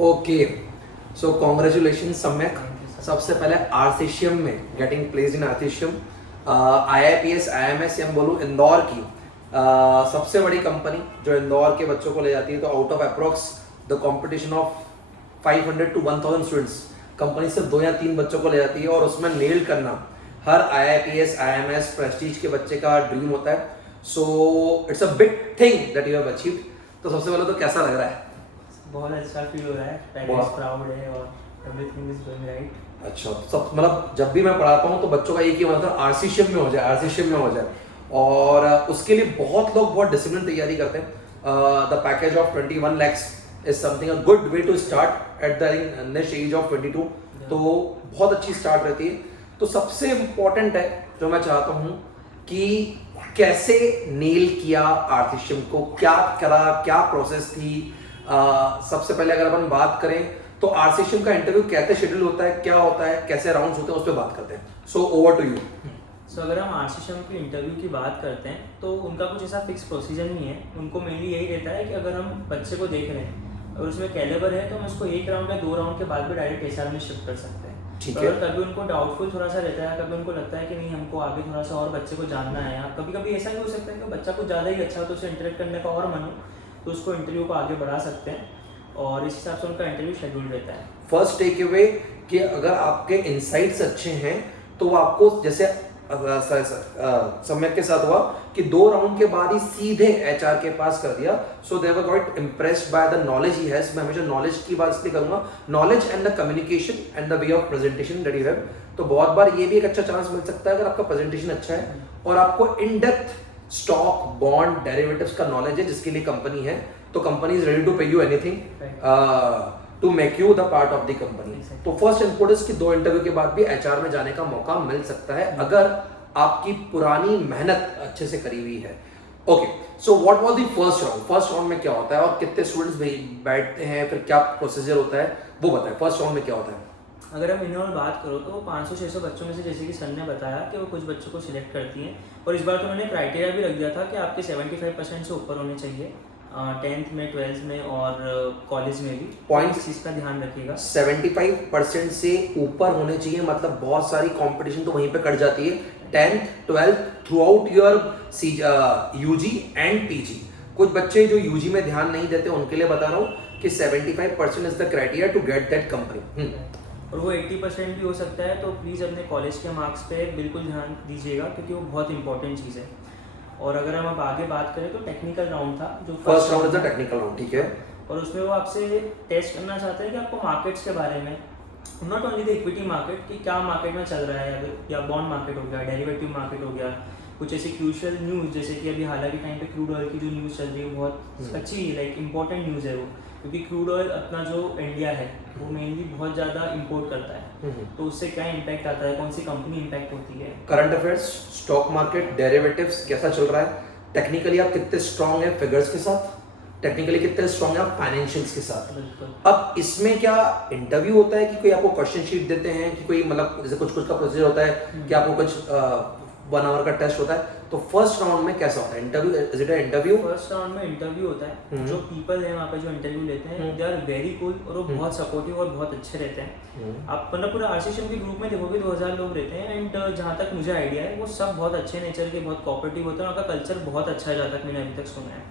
Okay, so congratulation सम्यक। सबसे पहले आरसीसीएम में गेटिंग प्लेस्ड इन आरसीसीएम, आईआईपीएस आईएमएस हम बोलूँ इंदौर की सबसे बड़ी कंपनी जो इंदौर के बच्चों को ले जाती है, तो out of approx the competition of 500 to 1000 students, company सिर्फ 2 या 3 बच्चों को ले जाती है और उसमें नेल करना हर आईआईपीएस आईएमएस प्रेस्टीज के बच्चे का ड्रीम होता है। So it's a big thing that you have achieved. तो सबसे पहले तो कैसा लग रहा है? बहुत अच्छा फील हो रहा है, पेरेंट्स प्राउड है और एवरीथिंग इज गोइंग राइट। अच्छा, तो सब मतलब जब भी मैं पढ़ाता हूँ तो बच्चों का एक ही मतलब आरसीसीएम में हो जाए, आरसीसीएम में हो जाए, और उसके लिए बहुत लोग बहुत डिसिप्लिन तैयारी करते हैं। The package of 21 lakhs is something a good way to start at the next age of 22, तो बहुत अच्छी स्टार्ट रहती है। तो सबसे इम्पोर्टेंट है जो मैं चाहता हूँ कि कैसे नेल किया आरसीसीएम को, क्या करा, क्या प्रोसेस थी। सबसे पहले अगर अपन बात करें तो आरसीसीएम का इंटरव्यू कैसे शेड्यूल होता है, क्या होता है, कैसे राउंड्स होते हैं, उस पर बात करते हैं। So over to you. सो अगर हम आरसीसीएम के इंटरव्यू की बात करते हैं तो उनका कुछ ऐसा फिक्स प्रोसीजर नहीं है। उनको मेनली यही रहता है कि अगर हम बच्चे को देख रहे हैं और उसमें कैलिबर है तो हम उसको 1 राउंड या 2 राउंड के बाद भी डायरेक्ट एचआर में शिफ्ट कर सकते हैं। ठीक तो है। अगर कभी उनको डाउटफुल थोड़ा सा रहता है, कभी उनको लगता है कि नहीं हमको आगे थोड़ा सा और बच्चे को जानना है, या कभी कभी ऐसा भी हो सकता है कि बच्चा कुछ ज़्यादा ही अच्छा हो तो उससे इंटरेक्ट करने का और मन हो, तो उसको इंटरव्यू को आगे बढ़ा सकते हैं और इस हिसाब से उनका इंटरव्यू शेड्यूल रहता है। फर्स्ट टेक अवे कि अगर आपके इंसाइट्स अच्छे हैं तो वो आपको जैसे सम्यक के साथ हुआ कि 2 राउंड के बाद ही सीधे एचआर के पास कर दिया। So they were quite impressed by the knowledge he has. मैं हमेशा नॉलेज की बात इसलिए करूंगा, knowledge and the communication and the way of presentation that you have. तो बहुत बार ये भी एक अच्छा चांस मिल सकता है अगर आपका प्रेजेंटेशन अच्छा है और आपको in depth stock bond derivatives का नॉलेज है, जिसके लिए कंपनी है, तो company is ready to pay you anything to make you the part of the company. तो फर्स्ट इम्पोर्टेंस की 2 इंटरव्यू के बाद भी एचआर में जाने का मौका मिल सकता है अगर आपकी पुरानी मेहनत अच्छे से करी हुई है। Okay, so what was the first round? First round में क्या होता है और कितने स्टूडेंट्स बैठते हैं, फिर क्या प्रोसीजर होता है, वो बताएं। फर्स्ट राउंड में क्या होता है? अगर हम इनऑल बात करो तो 500-600 बच्चों में से, जैसे कि सर ने बताया कि वो कुछ बच्चों को सिलेक्ट करती हैं, और इस बार तो उन्होंने क्राइटेरिया भी रख दिया था कि आपके 75% से ऊपर होने चाहिए 10th में, 12th में और कॉलेज में भी। पॉइंट इस चीज़ का ध्यान रखिएगा। 75% से ऊपर होने चाहिए, मतलब बहुत सारी कंपटीशन तो वहीं पे कट जाती है। 10th 12th throughout your UG and PG. कुछ बच्चे जो यूजी में ध्यान नहीं देते उनके लिए बता रहा हूँ कि 75% is the criteria to get that company. और वो 80% भी हो सकता है, तो प्लीज़ अपने कॉलेज के मार्क्स पे बिल्कुल ध्यान दीजिएगा क्योंकि वो बहुत इंपॉर्टेंट चीज़ है। और अगर हम अब आगे बात करें तो टेक्निकल राउंड था जो first round is the technical round, ठीक है। और उसमें वो आपसे टेस्ट करना चाहते हैं कि आपको मार्केट्स के बारे में, not only the equity market, कि क्या मार्केट में चल रहा है, या बॉन्ड मार्केट हो गया, डेरिवेटिव मार्केट हो गया, कुछ ऐसी क्रूशियल न्यूज़, जैसे कि अभी हालांकि टाइम पे क्रूड ऑयल की जो न्यूज़ चल रही है बहुत अच्छी, लाइक इंपॉर्टेंट न्यूज़ है वो, क्योंकि क्रूड ऑयल अपना जो इंडिया है वो मेनली बहुत ज़्यादा इंपोर्ट करता है, तो उससे क्या इम्पैक्ट आता है, कौन सी कंपनी इम्पैक्ट होती है। Current affairs, stock market, derivatives कैसा चल रहा है, टेक्निकली आप कितने स्ट्रांग हैं फिगर्स के साथ, टेक्निकली कितने स्ट्रांग हैं आप फाइनेंशियल्स के साथ। अब इसमें क्या इंटरव्यू होता है कि कोई आपको क्वेश्चन शीट देते हैं, कि कोई मतलब जैसे कुछ का प्रोसीजर होता है कि आपको कुछ 1 आवर का टेस्ट होता है, तो फर्स्ट राउंड में कैसा होता है interview? Is it interview? First round में इंटरव्यू होता है। जो पीपल है वहाँ पे जो इंटरव्यू लेते हैं, दे आर वेरी कूल और वो बहुत सपोर्टिव और बहुत अच्छे रहते हैं। आप मतलब पूरा आरसीसीएम के ग्रुप में देखोगे 2000 लोग रहते हैं, एंड जहाँ तक मुझे आइडिया है वो सब बहुत अच्छे नेचर के, बहुत कोऑपरेटिव होते हैं, उनका कल्चर बहुत अच्छा है जहाँ तक मैंने अभी तक सुना है।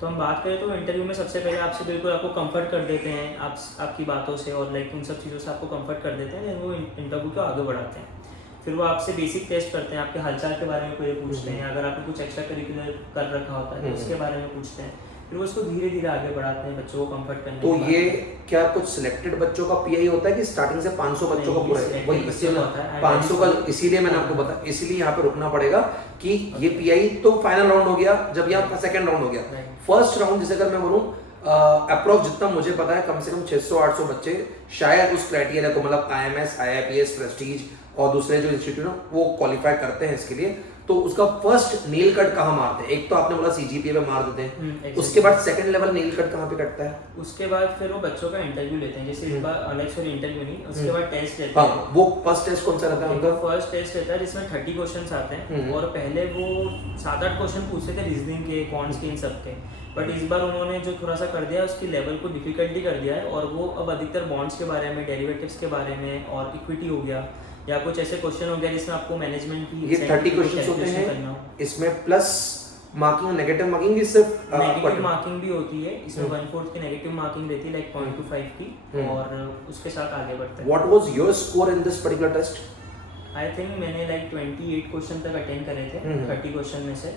तो हम बात करें तो इंटरव्यू में सबसे पहले आपसे बिल्कुल आपको कंफर्ट कर देते हैं, आपकी बातों से और लाइक उन सब चीज़ों से आपको कंफर्ट कर देते हैं, वो इंटरव्यू को आगे बढ़ाते हैं। फिर वो आपसे बेसिक टेस्ट करते हैं, आपके हालचाल के बारे में कोई पूछते हैं, अगर आपने कुछ एक्स्ट्रा करिकुलर कर रखा होता है तो उसके बारे में पूछते हैं। फिर वो इसको धीरे धीरे आगे बढ़ाते हैं बच्चों को कंफर्ट करने। तो ये क्या कुछ सिलेक्टेड बच्चों का पीआई होता है कि स्टार्टिंग से 500 बच्चों का पूरा वही इसलिए होता है 500 का? इसीलिए मैंने आपको बताया, इसीलिए यहाँ पे रुकना पड़ेगा कि ये पीआई तो फाइनल राउंड हो गया, जब यहाँ सेकंड राउंड हो गया। फर्स्ट राउंड जैसे अगर मैं बोलूँ अप्रोक्स जितना मुझे पता है कम से कम 600-800 बच्चे शायद उस क्राइटेरिया को, मतलब आईएमएस आईआईपीएस प्रेस्टीज और दूसरे जो इंस्टीट्यूट है वो क्वालिफाई करते हैं इसके लिए। तो उसका फर्स्ट नेल कट कहाँ मारते हैं? एक तो आपने बोला सीजीपीए पे मार देते हैं, exactly. उसके बाद सेकंड लेवल नेल कट कहाँ पे कटता है? उसके बाद फिर वो बच्चों का इंटरव्यू लेते हैं, जैसे इस बार अलग से इंटरव्यू नहीं, उसके बाद टेस्ट लेते हैं। हाँ, वो फर्स्ट टेस्ट कौन सा रहता है उनका? फर्स्ट टेस्ट रहता है जिसमें 30 क्वेश्चंस आते हैं और पहले वो 7-8 क्वेश्चन पूछते थे रीजनिंग के, क्वांट्स के, इन सब के, बट इस बार उन्होंने जो थोड़ा सा कर दिया है उसकी लेवल को डिफिकल्टी कर दिया है और वो अब अधिकतर बॉन्ड्स के बारे में, डेरिवेटिव्स के बारे में और इक्विटी हो गया या कुछ ऐसे क्वेश्चन हो गया जिसमें आपको मैनेजमेंट की ये 30 क्वेश्चंस होते हैं, इसमें प्लस मार्किंग, नेगेटिव मार्किंग की सिर्फ नेगेटिव मार्किंग भी होती है इसमें, 1/4 की नेगेटिव मार्किंग रहती है, लाइक 0.25 की, और उसके साथ आगे बढ़ते हैं। What was your score in this particular test? I think मैंने लाइक 28 क्वेश्चन तक अटेंड करे थे 30 क्वेश्चन में से,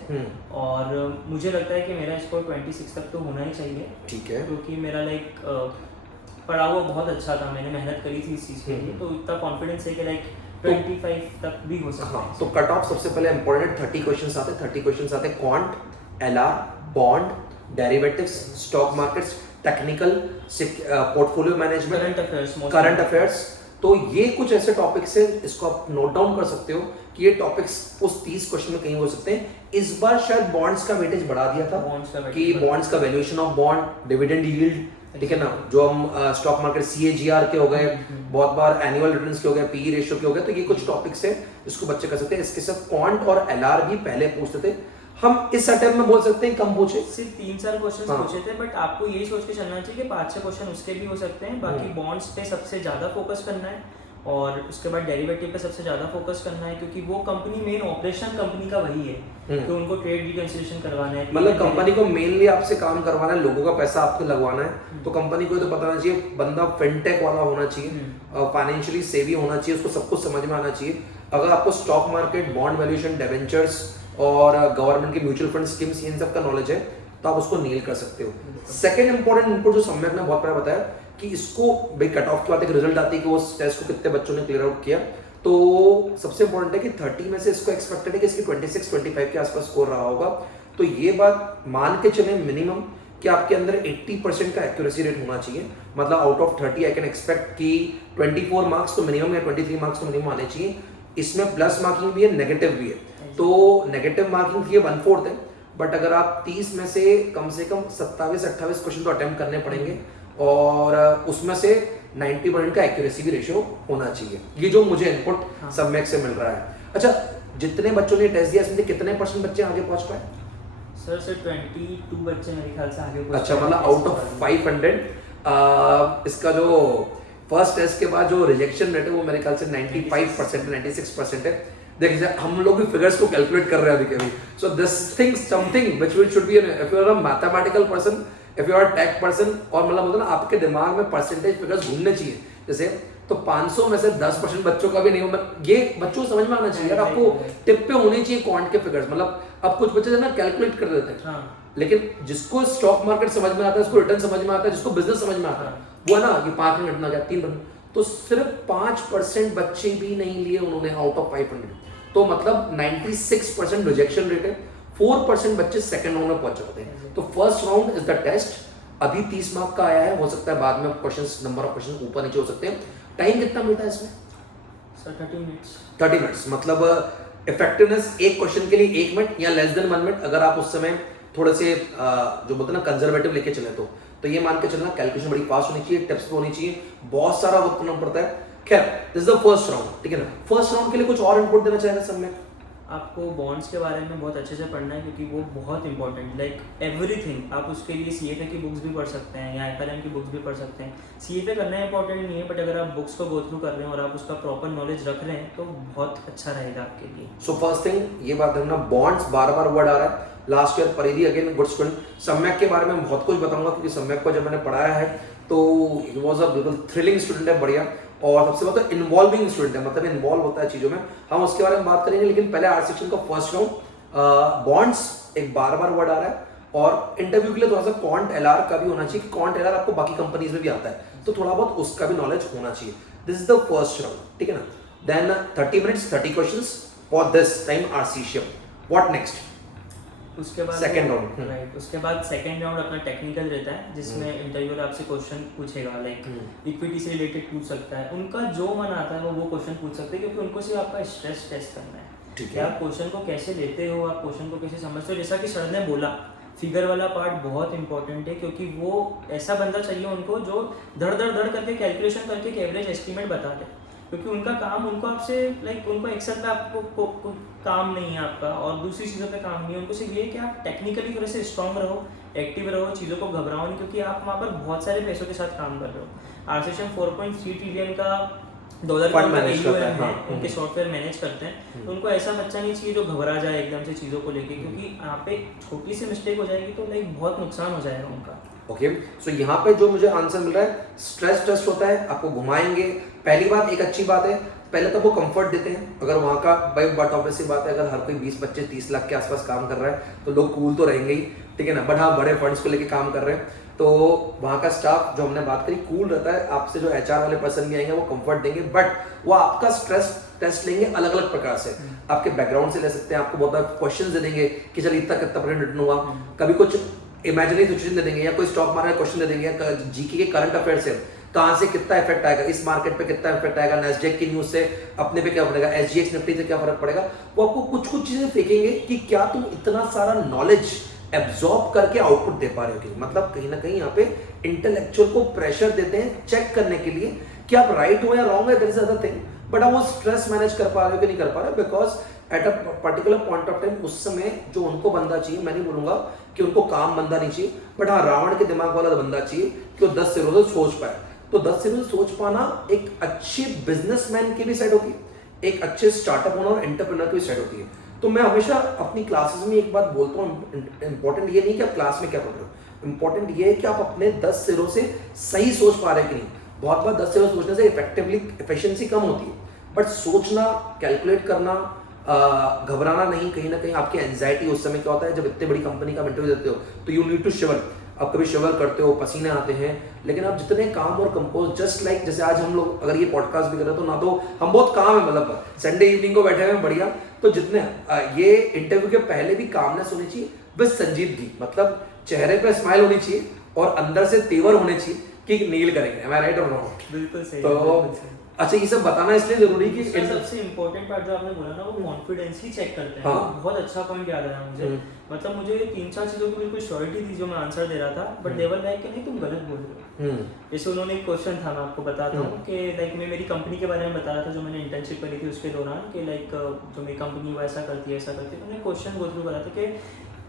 और मुझे लगता है कि मेरा स्कोर 26 तक तो होना ही चाहिए। ठीक है, क्योंकि मेरा लाइक पढ़ा हुआ बहुत अच्छा था, मैंने मेहनत करी थी इस चीज़ के लिए, तो इतना कॉन्फिडेंस है कि लाइक 25 तक भी हो सकता है। तो कट ऑफ सबसे पहले इंपॉर्टेंट 30 क्वेश्चंस आते हैं। 30 क्वेश्चंस आते हैं quant, LR, bond, derivatives, stock markets, technical, portfolio management, current affairs. तो ये कुछ ऐसे टॉपिक्स हैं, इसको आप नोट डाउन कर सकते हो कि ये टॉपिक्स उस 30 क्वेश्चन में कहीं हो सकते हैं। इस बार शायद बॉन्ड्स का वेटेज बढ़ा दिया था कि बॉन्ड्स का valuation of bond, dividend yield, ठीक है ना, जो हम स्टॉक मार्केट CAGR के हो गए, बहुत बार एनुअल रिटर्न्स के हो गए, PE रेशियो के हो गए, तो ये कुछ टॉपिक्स हैं जिसको बच्चे कर सकते हैं। इसके साथ क्वांट और LR भी पहले पूछते थे, हम इस अटेम्प्ट में बोल सकते हैं कम पूछे, सिर्फ 3-4 क्वेश्चन पूछे थे, बट आपको ये सोच के चलना चाहिए कि 5-6 क्वेश्चन उसके भी हो सकते हैं। बाकी बॉन्ड्स पे सबसे ज्यादा फोकस करना है और उसके बाद डेरिवेटिव पे सबसे ज्यादा फोकस करना है, क्योंकि वो कंपनी मेन ऑपरेशन कंपनी का वही है कि उनको ट्रेड रिकंसिलिएशन करवाना है, मतलब कंपनी को मेनली आपसे काम करवाना है, लोगों का पैसा आपको लगवाना है। तो कंपनी को तो पता होना चाहिए, बंदा फिनटेक वाला होना चाहिए, फाइनेंशियली सेवी होना चाहिए, उसको सब कुछ समझ में आना चाहिए। अगर आपको stock market, bond valuation, debentures और गवर्नमेंट के म्यूचुअल फंड स्कीम्स, इन सब का नॉलेज है तो आप उसको नील कर सकते हो। सेकंड इंपॉर्टेंट इनपुट जो सम्यक ने बहुत बड़ा बताया कि इसको भाई कट ऑफ के बाद एक रिजल्ट आती है कि उस टेस्ट को कितने बच्चों ने क्लियर आउट किया, तो सबसे इंपॉर्टेंट है कि 30 में से इसको एक्सपेक्टेड है कि इसकी 26-25 के आसपास स्कोर रहा होगा। तो ये बात मान के चले मिनिमम कि आपके अंदर 80% का एक्यूरेसी रेट होना चाहिए। मतलब out of 30 I can expect कि 24 मार्क्स तो मिनिमम या 23 मार्क्स तो मिनिमम आने चाहिए। इसमें प्लस मार्किंग भी है, नेगेटिव भी है। तो नेगेटिव मार्किंग की 1/4 है, बट अगर आप 30 में से कम 27-28 क्वेश्चन तो अटेम्प्ट करने पड़ेंगे और उसमें से 90% का एक्यूरेसी भी रेशियो होना चाहिए। ये जो मुझे इनपुट सम्यक से मिल रहा है। अच्छा, जितने बच्चों ने टेस्ट दिया इसमें कितने % बच्चे आगे पहुंच पाए? सर 22 बच्चे मेरे ख्याल से आगे पहुंच। अच्छा, मतलब आउट ऑफ 500 इसका जो फर्स्ट टेस्ट के बाद जो रिजेक्शन रेट है वो मेरे ख्याल से 95% 96% है। देखिए हम लोग भी फिगर्स को कैलकुलेट कर रहे हैं अभी कभी, so this thing something which should be, if you are a mathematical person, if you are tech person, और मतलब होता है ना आपके दिमाग में परसेंटेज फिगर्स घूमने चाहिए। जैसे तो 500 में से 10% बच्चों का भी नहीं हो, ये बच्चों को समझ में आना चाहिए। यार आपको टिप पे होनी चाहिए क्वांट के फिगर्स। मतलब अब कुछ बच्चे ना कैलकुलेट कर देते हैं, लेकिन जिसको स्टॉक मार्केट समझ में आता है, जिसको रिटर्न समझ में आता है, जिसको बिजनेस समझ में आता है, वो है ना ये 5 मिनट ना जाए 3%, तो सिर्फ 5% बच्चे भी नहीं लिए उन्होंने आउट ऑफ 500। तो मतलब 96% रिजेक्शन रेट है। 4% बच्चे सेकंड राउंड में पहुंच जाते हैं। तो first round is the test. अभी 30 मार्क का आया है, हो सकता है बाद में क्वेश्चंस, नंबर ऑफ क्वेश्चन ऊपर नीचे हो सकते हैं। टाइम कितना मिलता है इसमें? Sir 30 minutes. मतलब इफेक्टिवनेस एक क्वेश्चन के लिए 1 मिनट या लेस देन 1 मिनट। अगर आप उस समय थोड़े से जो बोलते हैं ना कंजर्वेटिव लेके चले तो ये मान के चलना कैलकुलेशन बड़ी फास्ट होनी चाहिए, टिप्स होनी चाहिए, बहुत सारा वक्त करना पड़ता है। खैर, this is the first round, ठीक है ना। फर्स्ट राउंड के लिए कुछ और इनपुट देना चाहेगा सम्यक? आपको बॉन्ड्स के बारे में बहुत अच्छे से पढ़ना है, क्योंकि वो बहुत इंपॉर्टेंट, लाइक एवरीथिंग। आप उसके लिए CFA की बुक्स भी पढ़ सकते हैं या FLM की बुक्स भी पढ़ सकते हैं। CFA करना इंपॉर्टेंट नहीं है, बट अगर आप बुक्स को गो थ्रू कर रहे हैं और आप उसका प्रॉपर नॉलेज रख रहे हैं तो बहुत अच्छा रहेगा आपके लिए। सो फर्स्ट थिंग ये बात देखना, बॉन्ड्स बार बार वर्ड आ रहा है। लास्ट ईयर परिधि अगेन गुड स्टूडेंट। सम्यक के बारे में बहुत कुछ बताऊंगा, क्योंकि सम्यक को जब मैंने पढ़ाया है तो ही वाज अ बिल्कुल थ्रिलिंग स्टूडेंट है, बढ़िया, और सबसे बड़ा तो इन्वॉल्विंग स्टूडेंट है, मतलब इन्वॉल्व होता है चीजों में। हम उसके बारे में बात करेंगे, लेकिन पहले आर सेक्शन का फर्स्ट राउंड बॉन्ड्स एक बार वर्ड आ रहा है, और इंटरव्यू के लिए थोड़ा सा क्वांट LR का भी होना चाहिए कि क्वांट LR आपको बाकी कंपनीज में भी आता है, तो थोड़ा बहुत उसका भी नॉलेज होना चाहिए। This is the first round, ठीक है ना। Then 30 minutes 30 questions for this time RCCM। What next? उसके बाद सेकंड राउंड, राइट, उसके बाद सेकंड राउंड अपना टेक्निकल रहता है, जिसमें इंटरव्यूअर आपसे क्वेश्चन पूछेगा, लाइक इक्विटी से रिलेटेड पूछ सकता है, उनका जो मन आता है वो क्वेश्चन पूछ सकते हैं, क्योंकि उनको सिर्फ आपका स्ट्रेस टेस्ट करना है। ठीक कि है। आप क्वेश्चन को कैसे लेते हो, आप क्वेश्चन को कैसे समझते हो। जैसा कि सर ने बोला, फिगर वाला पार्ट बहुत इंपॉर्टेंट है, क्योंकि वो ऐसा बंदा चाहिए उनको जो धड़ धड़ धड़ करके कैलकुलेशन करके एक एवरेज एस्टिमेट बता दे, क्योंकि उनका काम, उनको आपसे लाइक उनको एक्सेल पे आपको काम नहीं है आपका, और दूसरी चीज़ों पे काम नहीं है। उनको सिर्फ ये है कि आप टेक्निकली थोड़े से स्ट्रांग रहो, एक्टिव रहो, चीज़ों को घबराओ नहीं, क्योंकि आप वहाँ पर बहुत सारे पैसों के साथ काम कर रहे हो। आरसीएम 4.3 ट्रिलियन का डॉलर फंड मैनेज करता है, है, हाँ। उनके सॉफ्टवेयर मैनेज करते हैं। तो उनको ऐसा बच्चा नहीं चाहिए जो घबरा जाए एकदम से चीज़ों को लेके, क्योंकि यहाँ पे छोटी सी मिस्टेक हो जाएगी तो लाइक बहुत नुकसान हो जाएगा उनका। ओके, सो यहाँ पे जो मुझे आंसर मिल रहा है, स्ट्रेस टेस्ट होता है, आपको घुमाएंगे। पहली बात, एक अच्छी बात है, पहले तो वो कंफर्ट देते हैं। अगर वहाँ का भाई, बट ऑब्वियसली बात है, अगर हर कोई 20, 25, 30 लाख के आसपास काम कर रहा है तो लोग कूल तो रहेंगे ही, ठीक है ना। बट हाँ, बड़े फंड्स को लेके काम कर रहे हैं तो वहाँ का स्टाफ जो हमने बात करी कूल रहता है। आपसे जो एचआर वाले पर्सन भी आएंगे वो कंफर्ट देंगे, बट वो आपका स्ट्रेस टेस्ट लेंगे अलग अलग प्रकार से। आपके बैकग्राउंड से ले सकते हैं, आपको बहुत क्वेश्चन दे देंगे कि चल इतना कितना परसेंट रिटर्न हुआ, कभी कुछ इमेजिनरी सिचुएशन दे देंगे, या कोई स्टॉक मार्केट क्वेश्चन दे देंगे, या जीके के करंट अफेयर से कहाँ से कितना इफेक्ट आएगा, इस मार्केट पे कितना इफेक्ट आएगा, नैस्डैक की न्यूज से अपने पे क्या पड़ेगा, एसजीएक्स निफ्टी से क्या फर्क पड़ेगा। वो आपको कुछ कुछ चीजें फेंकेंगे कि क्या तुम इतना सारा नॉलेज एब्जॉर्ब करके आउटपुट दे पा रहे हो कि, मतलब कहीं ना कहीं यहाँ पे इंटेलेक्चुअल को प्रेशर देते हैं चेक करने के लिए कि आप राइट हो या रॉन्ग है, that is other thing. But आप वो स्ट्रेस मैनेज कर पा रहे हो कि नहीं कर पा रहे हो, because at a particular point of time उस समय जो उनको बंदा चाहिए, मैं नहीं बोलूंगा कि उनको काम बंदा नहीं चाहिए, बट हाँ, रावण के दिमाग वाला बंदा चाहिए कि वो 10 सिरों से सोच पाए। तो 10 सिरों से सोच पाना एक अच्छे बिजनेसमैन की भी साइड होती है, एक अच्छे स्टार्टअप ओनर और एंटरप्रेन्योर की भी साइड होती है। तो मैं हमेशा अपनी क्लासेस में एक बात बोलता हूँ, इंपॉर्टेंट ये नहीं कि आप क्लास में क्या पढ़ रहे हो, इंपॉर्टेंट ये है कि आप अपने 10 सिरों से सही सोच पा रहे हैं कि नहीं। बहुत बार 10 सिरों सोचने से इफेक्टिवली एफिशिएंसी कम होती है, बट सोचना, कैलकुलेट करना, घबराना नहीं। कहीं ना कहीं आपकी एंजाइटी उस समय क्या होता है, जब इतने बड़ी कंपनी का इंटरव्यू देते हो तो यू नीड टू शिवर, आप कभी शिवर करते हो, पसीने आते हैं, लेकिन आप जितने काम और कंपोज, जस्ट लाइक जैसे आज हम लोग अगर ये पॉडकास्ट भी कर रहे हो तो ना तो हम बहुत काम है, मतलब संडे इवनिंग को बैठे हुए हैं बढ़िया, तो जितने ये इंटरव्यू के पहले भी कामनेस होनी चाहिए, बस संजीदगी, मतलब चेहरे पे स्माइल होनी चाहिए और अंदर से तेवर होने चाहिए कि नील करेंगे। एम आई राइट और रॉन्ग? बिल्कुल सही। तो अच्छा, ये सब बताना इसलिए जरूरी कि सबसे इम्पोर्टेंट पार्ट जो आपने बोला ना, वो कॉन्फिडेंस ही चेक करते हैं। हाँ। वो बहुत अच्छा पॉइंट याद आया मुझे। मतलब मुझे 3-4 चीज़ों की बिल्कुल श्योरिटी थी जो मैं आंसर दे रहा था, बट दे वर लाइक कि नहीं तुम गलत बोल रहे हो। जैसे उन्होंने एक क्वेश्चन था, मैं आपको बताता हूँ कि लाइक मैं मेरी कंपनी के बारे में बता रहा था जो मैंने इंटर्नशिप करी थी उसके दौरान, कि लाइक जो मेरी कंपनी वो ऐसा करती है ऐसा करती है। मैंने क्वेश्चन गो थ्रू करा था कि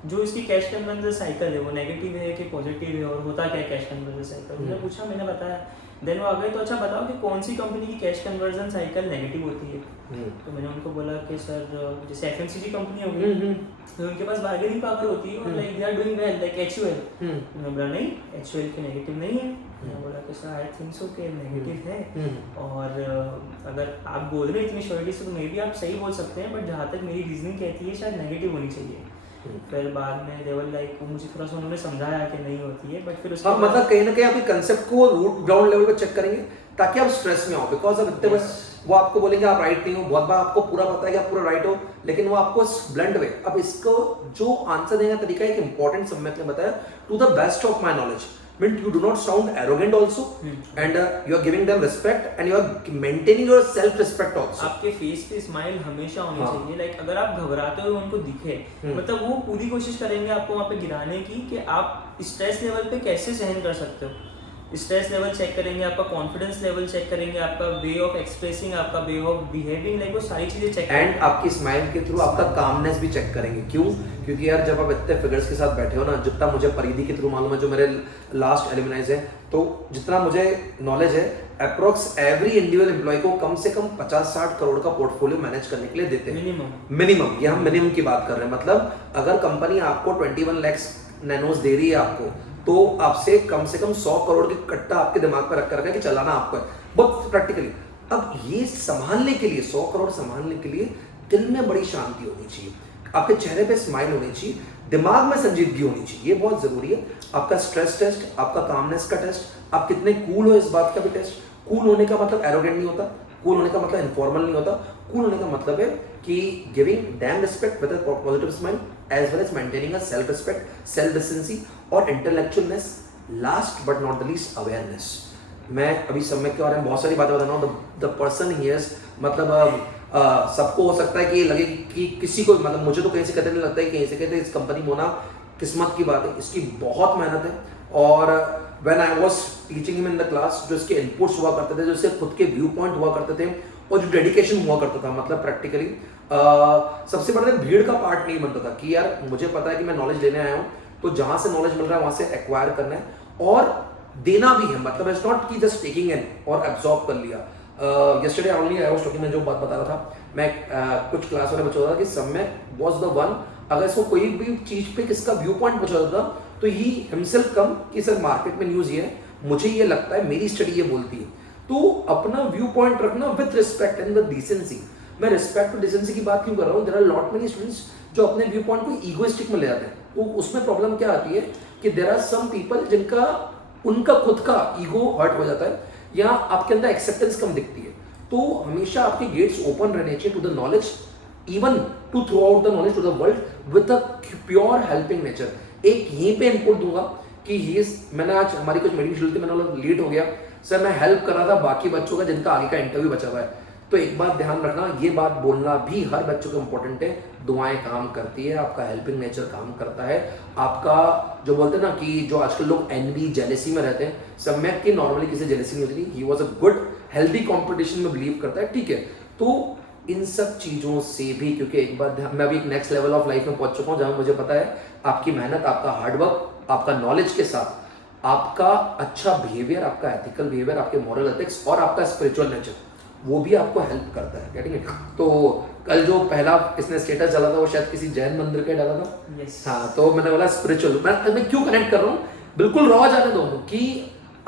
जो इसकी कैश कन्वर्जन साइकिल है वो नेगेटिव है कि पॉजिटिव है, और होता क्या है कैश कन्वर्जन साइकिल। मैंने पूछा, मैंने बताया, देन वो आ गए तो अच्छा बताओ कि कौन सी कंपनी की कैश कन्वर्जन साइकिल नेगेटिव होती है। तो मैंने उनको बोला कि सर जैसे एफएमसीजी कंपनी होगी तो उनके पास बार्गेनिंग पावर होती है और like they are doing well, like HUL. मैंने बोला नहीं, एचयूएल के नेगेटिव नहीं है। मैंने बोला कि सर आई थिंक सो के नेगेटिव है, और अगर आप बोल रहे हैं इतनी श्योरिटी से तो मे बी आप सही बोल सकते हैं, बट जहाँ तक मेरी रीजनिंग कहती है शायद नेगेटिव होनी चाहिए। फिर बाद में दे वर लाइक, मुझे थोड़ा सा उन्होंने समझाया कि नहीं होती है, बट फिर उसके बाद मतलब कहीं ना कहीं आपके कंसेप्ट को रूट ग्राउंड लेवल पे चेक करेंगे ताकि आप स्ट्रेस में हो, बिकॉज अब इतने बस वो आपको बोलेंगे आप राइट नहीं हो, बहुत बार आपको पूरा पता है कि आप पूरा राइट हो, लेकिन वो आपको ब्लंड वे। अब इसको जो आंसर देने का तरीका है, एक इंपॉर्टेंट सब मैंने बताया, to the best of my knowledge, meant you do not sound arrogant also, and you are giving them respect and you are maintaining your self respect also. आपके फेस पे स्माइल हमेशा होनी चाहिए। लाइक अगर आप घबराते हुए उनको दिखे, मतलब वो पूरी कोशिश करेंगे आपको वहाँ पे गिराने की कि आप स्ट्रेस लेवल पे कैसे सहन कर सकते हो। स्ट्रेस लेवल चेक करेंगे, आपका कॉन्फिडेंस लेवल चेक करेंगे, आपका वे ऑफ एक्सप्रेसिंग, आपका वे ऑफ बिहेविंग, लाइक वो सारी चीजें चेक करेंगे। एंड आपकी स्माइल के थ्रू आपका कामनेस भी चेक करेंगे। क्यों? क्योंकि यार जब आप इतने फिगर्स के साथ बैठे हो ना, जितना मुझे परिधि के थ्रू मालूम है, जो मेरे लास्ट एलिमनाइज है, तो जितना मुझे नॉलेज है, अप्रोक्स एवरी इंडिविजुअल एम्प्लॉय को कम से कम 50-60 करोड़ का पोर्टफोलियो मैनेज करने के लिए देते हैं। मिनिमम, ये हम मिनिमम की बात कर रहे हैं। मतलब अगर कंपनी आपको 21 लाख नैनोज दे रही है आपको, तो आपसे कम से कम 100 करोड़ की कट्टा आपके दिमाग पर रख कर कि चलाना आपको है, बहुत प्रैक्टिकली। अब ये संभालने के लिए, 100 करोड़ संभालने के लिए दिल में बड़ी शांति होनी चाहिए, आपके चेहरे पे स्माइल होनी चाहिए, दिमाग में संजीदगी होनी चाहिए, ये बहुत जरूरी है। आपका स्ट्रेस टेस्ट, आपका कामनेस का टेस्ट, आप कितने कूल हो इस बात का भी टेस्ट। कूल होने का मतलब एरोगेंट नहीं होता, कूल होने का मतलब इनफॉर्मल नहीं होता, कूल होने का मतलब है कि giving damn respect with a positive smile as well as maintaining a self respect, self decency और intellectualness, last but not the least awareness. मैं अभी समय के बारे में बहुत सारी बातें बता रहा हूँ। द पर्सन हियर्स, मतलब सबको हो सकता है कि ये लगे कि किसी को, मतलब मुझे तो कहीं से कहते नहीं लगता है, कहीं से कहते इस कंपनी में होना किस्मत की बात है, इसकी बहुत मेहनत है। और when I was teaching him in the class, जो इसके इनपुट्स हुआ करते थे, जो इसके खुद के व्यू पॉइंट हुआ करते थे, और जो डेडिकेशन हुआ करता था, मतलब प्रैक्टिकली सबसे बड़ा भीड़ का पार्ट नहीं बनता था कि यार मुझे पता है कि मैं नॉलेज लेने आया हूँ, तो जहां से नॉलेज मिल रहा है वहां से एक्वायर करना है और देना भी है। मतलब इट्स नॉट कि जस्ट टेकिंग इन और एब्जॉर्ब कर लिया। yesterday only I was talking, मैं जो बात बता रहा था, मैं कुछ क्लास वाले बच्चों का कि समय was the one, अगर इसको कोई भी चीज पे किसका व्यू पॉइंट पूछा जाता तो ही हिमसेल्फ कम कि सर मार्केट में न्यूज ये है, मुझे ये लगता है, मेरी स्टडी ये बोलती है। तो अपना व्यू पॉइंट रखना with respect and with decency. मैं रिस्पेक्ट और डिसेंसी की बात क्यों कर रहा हूँ? There are lot many students जो अपने व्यू पॉइंट को ईगोइस्टिक में ले आते हैं। तो उसमें प्रॉब्लम क्या आती है कि देयर आर सम पीपल जिनका उनका खुद का ईगो हर्ट हो जाता है या आपके अंदर एक्सेप्टेंस कम दिखती है। तो हमेशा आपके गेट्स ओपन रहने चाहिए to the knowledge, even to throw out the knowledge to the world with a pure helping nature. एक यहीं पे इनपुट दूंगा कि मैंने आज हमारी कुछ मीटिंग शुरू थी, मैंने बोला लेट हो गया सर, मैं हेल्प कर रहा था बाकी बच्चों का जिनका आगे का इंटरव्यू बचा हुआ है। तो एक बात ध्यान रखना, ये बात बोलना भी हर बच्चों को इंपॉर्टेंट है। दुआएं काम करती है, आपका हेल्पिंग नेचर काम करता है, आपका जो बोलते हैं ना कि जो आजकल लोग एनवी जेलेसी में रहते हैं, सम्यक की नॉर्मली किसी जेलेसी नहीं होती, he was a good healthy competition में बिलीव करता है, ठीक है। तो इन सब चीजों से भी, क्योंकि एक बात मैं अभी एक नेक्स्ट लेवल ऑफ लाइफ में पहुंच चुका हूं जहां मुझे पता है आपकी मेहनत, आपका हार्डवर्क, आपका नॉलेज के साथ आपका अच्छा बिहेवियर, आपका एथिकल बिहेवियर, आपके मॉरल एथिक्स और आपका स्पिरिचुअल नेचर, वो भी आपको हेल्प करता है, ठीक है। तो कल जो पहला इसने स्टेटस डाला था वो शायद किसी जैन मंदिर का डाला था, yes. हाँ, तो मैंने बोला स्पिरिचुअल, मैं क्यों कनेक्ट कर रहा हूँ, बिल्कुल रॉ जाने दो कि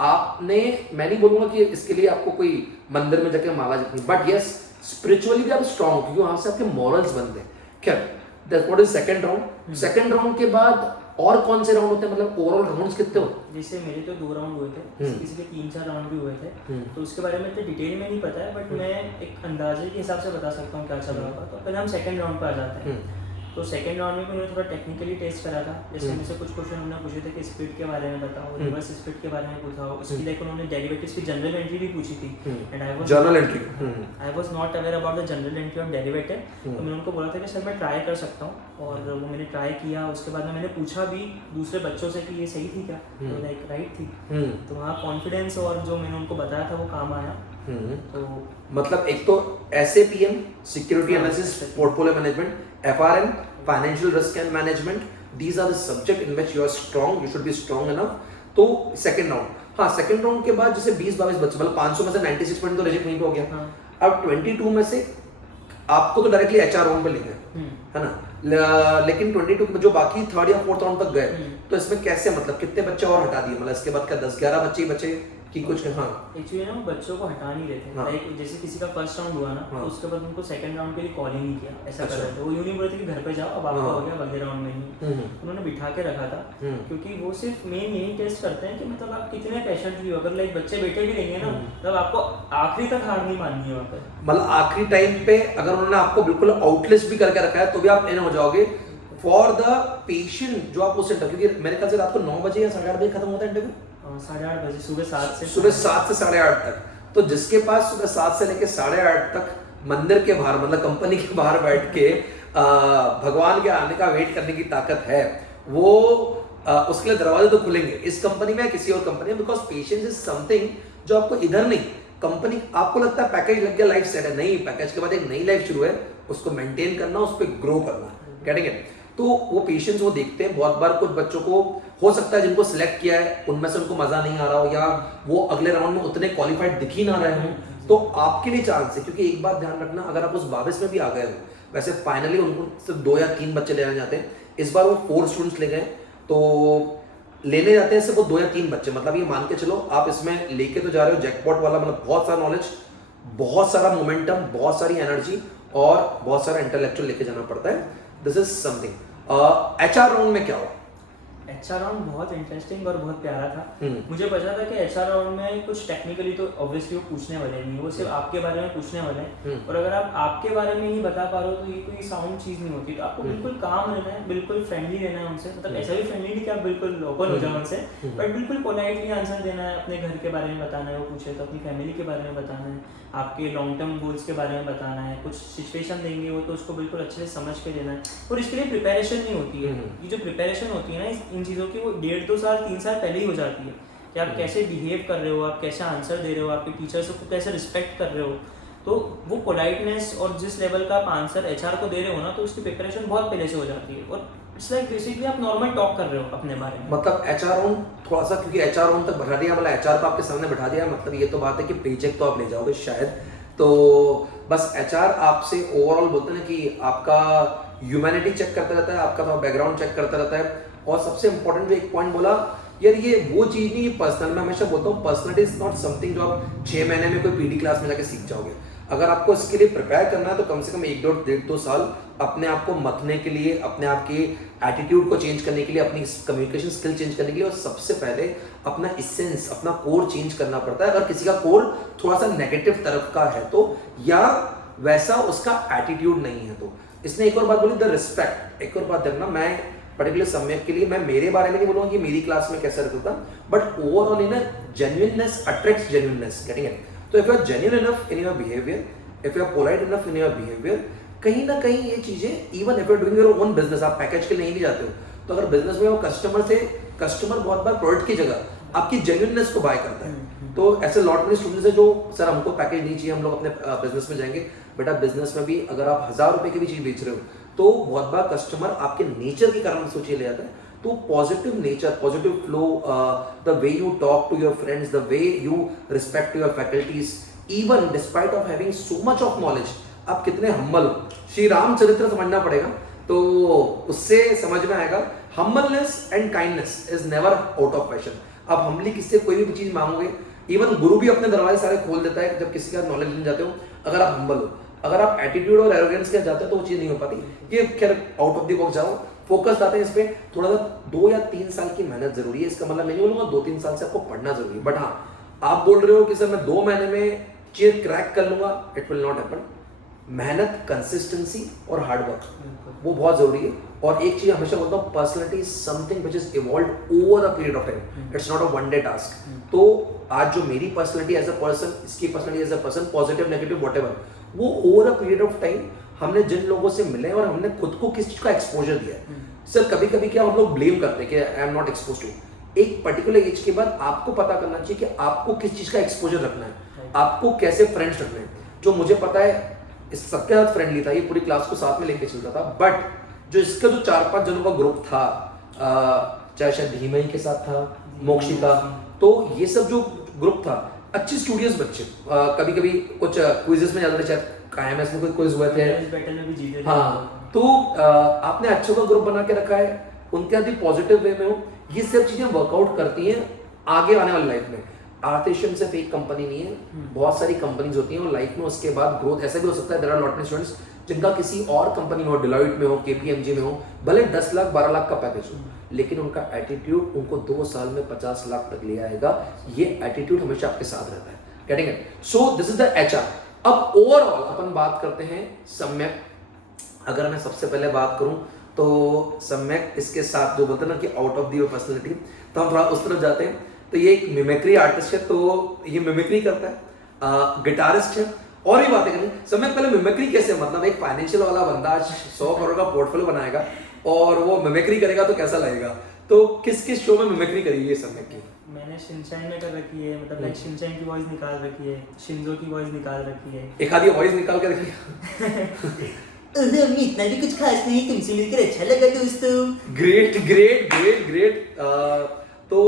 आपने, मैं नहीं बोलूंगा कि इसके लिए आपको कोई मंदिर में जाके माला जपनी, बट यस स्पिरिचुअली भी आप स्ट्रांग, क्योंकि वहां से आपके मॉरल्स बनते हैं। खैर that's what is second round. Second round के बाद और कौन से राउंड होते हैं, मतलब ओवरऑल राउंड्स कितने होते हैं? जैसे मेरे तो 2 राउंड हुए थे, किसी के 3-4 राउंड भी हुए थे, तो उसके बारे में तो डिटेल में नहीं पता है, बट मैं एक अंदाजे के हिसाब से बता सकता हूँ क्या चल रहा था। तो पहले हम सेकंड राउंड पर आ जाते हैं। तो सेकंड राउंड में उन्होंने थोड़ा टेक्निकली टेस्ट करा था, जैसे मुझसे कुछ क्वेश्चन उन्होंने पूछे थे कि स्पीड के बारे में बताओ, रिवर्स स्पीड के बारे में पूछा, उसकी लाइक उन्होंने डेरिवेटिव्स की जनरल एंट्री भी पूछी थी, and I was not aware about the general entry of derivative. तो मैंने उनको बोला था कि सर मैं ट्राई कर सकता हूँ, और वो मैंने ट्राई किया। उसके बाद में मैंने पूछा भी दूसरे बच्चों से कि ये सही थी क्या, तो लाइक राइट थी। तो वहाँ कॉन्फिडेंस और जो मैंने उनको बताया था वो काम आया। तो मतलब एक तो SAPM security analysis, portfolio management, FRM financial risk and management, these are the subject in which you are strong, you should be strong enough. तो सेकंड राउंड, हाँ, सेकंड राउंड के बाद जैसे 20-22 बच्चे, मतलब 500 में से 96% तो रिजेक्ट नहीं हो गया। अब 22 में से आपको तो डायरेक्टली HR राउंड पे लेंगे, है ना, लेकिन 22 में जो बाकी थर्ड या फोर्थ राउंड तक गए, तो इसमें कैसे, मतलब कितने बच्चे और हटा दिए, मतलब इसके बाद क्या 10-11 बच्चे ही बचे कि कुछ? हाँ, एक्चुअली ना वो बच्चों को हटा नहीं रहे थे, लाइक जैसे किसी का फर्स्ट राउंड हुआ ना, तो उसके बाद उनको सेकंड राउंड के लिए कॉल ही नहीं किया, ऐसा कर रहे थे। वो यूं नहीं बोल रहे थे कि घर पे जाओ अब आपका हो गया, अगले राउंड में ही उन्होंने बिठा के रखा था, क्योंकि वो सिर्फ मेन यही टेस्ट करते हैं कि मतलब आप कितने पेशेंट भी हो। अगर लाइक बच्चे बैठे भी रहेंगे ना, तब आपको आखिरी तक हार नहीं माननी है वहाँ पर, मतलब आखिरी टाइम पे अगर उन्होंने आपको बिल्कुल आउटलिस्ट भी करके रखा है तो भी आप इन हो जाओगे फॉर द पेशेंट जो आप उस इंटरव्यू, क्योंकि मेरे ख्याल से रात को 9 बजे या 8:30 बजे खत्म होता है इंटरव्यू, 8:30 बजे, सुबह 7 से 7:30 तक। तो जिसके पास सुबह 7 से लेकर 8:30 तक मंदिर के बाहर, मतलब कंपनी के बाहर बैठ के भगवान के आने का वेट करने की ताकत है, वो उसके लिए दरवाजे तो खुलेंगे इस कंपनी में या किसी और कंपनी में, बिकॉज पेशेंस इज समथिंग जो आपको इधर नहीं, कंपनी आपको लगता है पैकेज लग गया लाइफ सेट है, नहीं, पैकेज के बाद एक नई लाइफ शुरू है, उसको मेंटेन करना, उस पर ग्रो करना, गेटिंग इट। तो वो पेशेंस वो देखते हैं। बहुत बार कुछ बच्चों को हो सकता है जिनको सिलेक्ट किया है उनमें से उनको मजा नहीं आ रहा हो, या वो अगले राउंड में उतने क्वालिफाइड दिख ही ना रहे हों, तो आपके लिए चांस है। क्योंकि एक बात ध्यान रखना, अगर आप उस 22 में भी आ गए हो, वैसे फाइनली उनको सिर्फ 2 या 3 बच्चे लेने जाते हैं, इस बार वो 4 स्टूडेंट्स ले गए, तो लेने जाते हैं सिर्फ वो 2 या 3 बच्चे, मतलब ये मान के चलो आप इसमें लेके तो जा रहे हो जैकपॉट वाला, मतलब बहुत सारा नॉलेज, बहुत सारा मोमेंटम, बहुत सारी एनर्जी और बहुत सारा इंटेलेक्चुअल लेके जाना पड़ता है। This is something. HR round में क्या हुआ? एचआर राउंड बहुत इंटरेस्टिंग और बहुत प्यारा था। मुझे पता था कि एचआर राउंड में कुछ टेक्निकली तो ऑब्वियसली वो पूछने वाले नहीं, वो सिर्फ आपके बारे में पूछने वाले हैं। और अगर आप आपके बारे में ही बता पा रहे हो तो ये कोई साउंड चीज़ नहीं होती। तो आपको बिल्कुल काम रहना है, बिल्कुल फ्रेंडली रहना है उनसे, मतलब ऐसा भी फ्रेंडली नहीं कि आप बिल्कुल ओपन हो जाओ उनसे, बट बिल्कुल पोलाइटली आंसर देना है, अपने घर के बारे में बताना है, वो पूछे तो अपनी फैमिली के बारे में बताना है, आपके लॉन्ग टर्म गोल्स के बारे में बताना है, कुछ सिचुएशन देंगे वो तो उसको बिल्कुल अच्छे से समझ के देना है। और इसके लिए प्रिपरेशन नहीं होती है। ये जो प्रिपरेशन होती है ना इन चीज़ों की, वो 1.5-2 साल 3 साल पहले ही हो जाती है कि आप कैसे बिहेव कर रहे हो, आप कैसे आंसर दे रहे हो, आपके टीचर्स को कैसे रिस्पेक्ट कर रहे हो। तो वो पोलाइटनेस और जिस लेवल का आप आंसर एचआर को दे रहे हो ना, तो उसकी प्रिपरेशन बहुत पहले से हो जाती है। और इट्स लाइक बेसिकली आप नॉर्मल टॉक कर रहे हो अपने बारे में। मतलब एचआर राउंड थोड़ा सा, क्योंकि एचआर राउंड तक बढ़ा दिया, मतलब एचआर को आपके सामने बैठा दिया, मतलब ये तो बात है कि पेचेक तो आप ले जाओगे शायद। तो बस एचआर आपसे ओवरऑल बोलते हैं ना कि आपका ह्यूमैनिटी चेक करता रहता है, आपका थोड़ा बैकग्राउंड चेक करता रहता है। और सबसे इंपॉर्टेंट जो एक पॉइंट बोला यार, ये वो चीज़ नहीं, पर्सनल, मैं हमेशा बोलता हूँ पर्सनलिटी इज नॉट समथिंग जो आप 6 महीने में कोई पीडी क्लास में जाके सीख जाओगे। अगर आपको इसके लिए प्रिपेयर करना है तो कम से कम 1-1.5-2 साल अपने आप को मथने के लिए, अपने आप के एटीट्यूड को चेंज करने के लिए, अपनी कम्युनिकेशन स्किल चेंज करने के लिए, और सबसे पहले अपना इसेंस, अपना कोर चेंज करना पड़ता है। अगर किसी का कोर थोड़ा सा नेगेटिव तरफ का है तो, या वैसा उसका एटीट्यूड नहीं है तो। इसने एक और बात बोली, द रिस्पेक्ट। एक और बात देखना, मैं पर्टिकुलर सम्यक के लिए मैं मेरे बारे में नहीं बोलूंगा कि मेरी क्लास में कैसा रहता था, but overall in genuineness attracts genuineness, getting it. तो if you are genuine enough in your behaviour, if you are polite enough in your behaviour, कहीं ना कहीं ये चीजें, even if you are doing your own business, आप package के लिए नहीं भी जाते हो, तो अगर बिजनेस में वो कस्टमर बहुत बार प्रोडक्ट की जगह आपकी जेन्युइननेस को बाय करता है। तो ऐसे लॉट में स्टूडेंट्स है जो सर हमको पैकेज नहीं चाहिए, हम लोग अपने बिजनेस में जाएंगे। बेटा बिजनेस में भी अगर आप 1000 रुपए की भी चीज बेच रहे हो तो बहुत बार कस्टमर आपके नेचर के कारण सोचिए ले जाता है। तो positive nature, positive flow, the way you talk to your friends, the way you respect your faculties, even despite of having so much of knowledge, आप कितने हम्बल हो। श्री राम चरित्र समझना पड़ेगा तो उससे समझ में आएगा। Humbleness and kindness is never out of fashion. आप हम्बली किससे कोई भी चीज मांगोगे, इवन गुरु भी अपने दरवाजे सारे खोल देता है जब किसी का नॉलेज नहीं जाते हो, अगर आप हम्बल हो। अगर आप एटीट्यूड और एरोगेंस के जाते हो तो वो चीज नहीं हो पाती। ये खैर आउट ऑफ द बॉक्स जाओ, फोकस आते हैं इस पे। थोड़ा सा 2 या 3 साल की मेहनत जरूरी है। इसका मतलब मैं नहीं बोलूंगा 2-3 साल से आपको पढ़ना जरूरी है, बट हाँ आप बोल रहे हो कि सर मैं 2 महीने में चीज क्रैक कर लूंगा, इट विल नॉट हैपन। मेहनत, कंसिस्टेंसी और हार्ड वर्क वो बहुत जरूरी है। और एक चीज हमेशा बोलता हूँ, personality is something which is evolved over a period of time, it's not a one day task. तो आज जो मेरी पर्सनालिटी एज अ पर्सन, इसकी personality as a person, positive negative whatever, वो over a period of time हमने जिन लोगों से मिले और हमने खुद को किस चीज का एक्सपोजर दिया है। सर कभी कभी क्या हम लोग ब्लेम करते हैं कि I am not expose to. एक पर्टिकुलर एज के बाद आपको पता करना चाहिए कि आपको किस चीज का एक्सपोजर रखना है, आपको कैसे फ्रेंड्स रखने हैं। जो मुझे पता है इस सबके साथ फ्रेंडली था, ये पूरी क्लास को साथ में लेके चलता था, बट जो इसका जो 4-5 जनों का ग्रुप था, चाहे शायद धीमई के साथ था, मोक्षिका, तो ये सब जो ग्रुप था अच्छे स्टूडियस बच्चे, कभी कभी कुछ क्विजेस में जाते थे, शायद कायमस में कोई क्विज हुए थे, हाँ, तो आपने अच्छों का ग्रुप बना के रखा है, उनके साथ भी पॉजिटिव वे में हो। ये सब चीजें वर्कआउट करती हैं आगे आने वाली लाइफ में। आर्टिशियन सिर्फ एक कंपनी नहीं है, बहुत सारी कंपनीज होती हैं और लाइफ में उसके बाद ग्रोथ ऐसा भी हो सकता है। There are lot of students जिनका किसी और कंपनी में हो, डिलॉयट में हो, केपीएमजी में हो, भले 10 लाख 12 लाख का पैकेज हो, लेकिन उनका एटीट्यूड उनको 2 साल में 50 लाख तक ले आएगा। ये एटीट्यूड हमेशा आपके साथ रहता है, getting it? So this is the HR. अब ओवरऑल अपन बात करते हैं सम्यक। अगर मैं सबसे पहले बात करूं तो सम्यक इसके साथ जो बोलते हैं ना कि आउट ऑफ दी पर्सनैलिटी, तो हम थोड़ा उस तरफ जाते हैं। तो ये एक मिमिक्री आर्टिस्ट है, तो ये मिमिक्री करता है, गिटारिस्ट है और भी बातें करें। सम्यक पहले मिमिक्री कैसे, मतलब एक फाइनेंशियल वाला बंदा 100 करोड़ का पोर्टफोलियो बनाएगा और वो मिमिक्री करेगा तो कैसा लगेगा। तो किस किस शो में मिमिक्री करी है सम्यक की? मैंने शिनचैन में कर रखी है, मतलब लाइक शिनचैन की वॉइस निकाल रखी है, शिंजो की वॉइस निकाल रखी है। एक आधी वॉइस निकाल के देखिए। इतना भी कुछ खास नहीं, तुमसे मिलकर अच्छा लगा दोस्तों। Great great great great. तो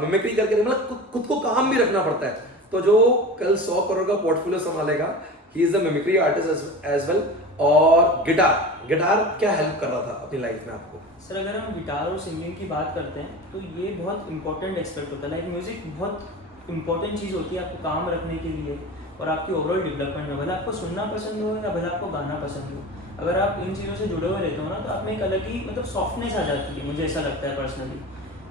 मिमिक्री करके मतलब खुद को काम भी रखना पड़ता है। तो जो कल 100 करोड़ का पोर्टफोलियो संभालेगा, he is a mimicry artist as well. और गिटार क्या हेल्प कर रहा था अपनी लाइफ में आपको? सर अगर हम गिटार और सिंगिंग की बात करते हैं तो ये बहुत इंपॉर्टेंट एस्पेक्ट होता है। लाइक म्यूजिक बहुत इंपॉर्टेंट चीज़ होती है आपको काम रखने के लिए और आपकी ओवरऑल डेवलपमेंट में। भले आपको सुनना पसंद हो या भले आपको गाना पसंद हो, अगर आप इन चीज़ों से जुड़े हुए रहते हो ना तो आप में एक अलग ही मतलब सॉफ्टनेस आ जाती है, मुझे ऐसा लगता है पर्सनली,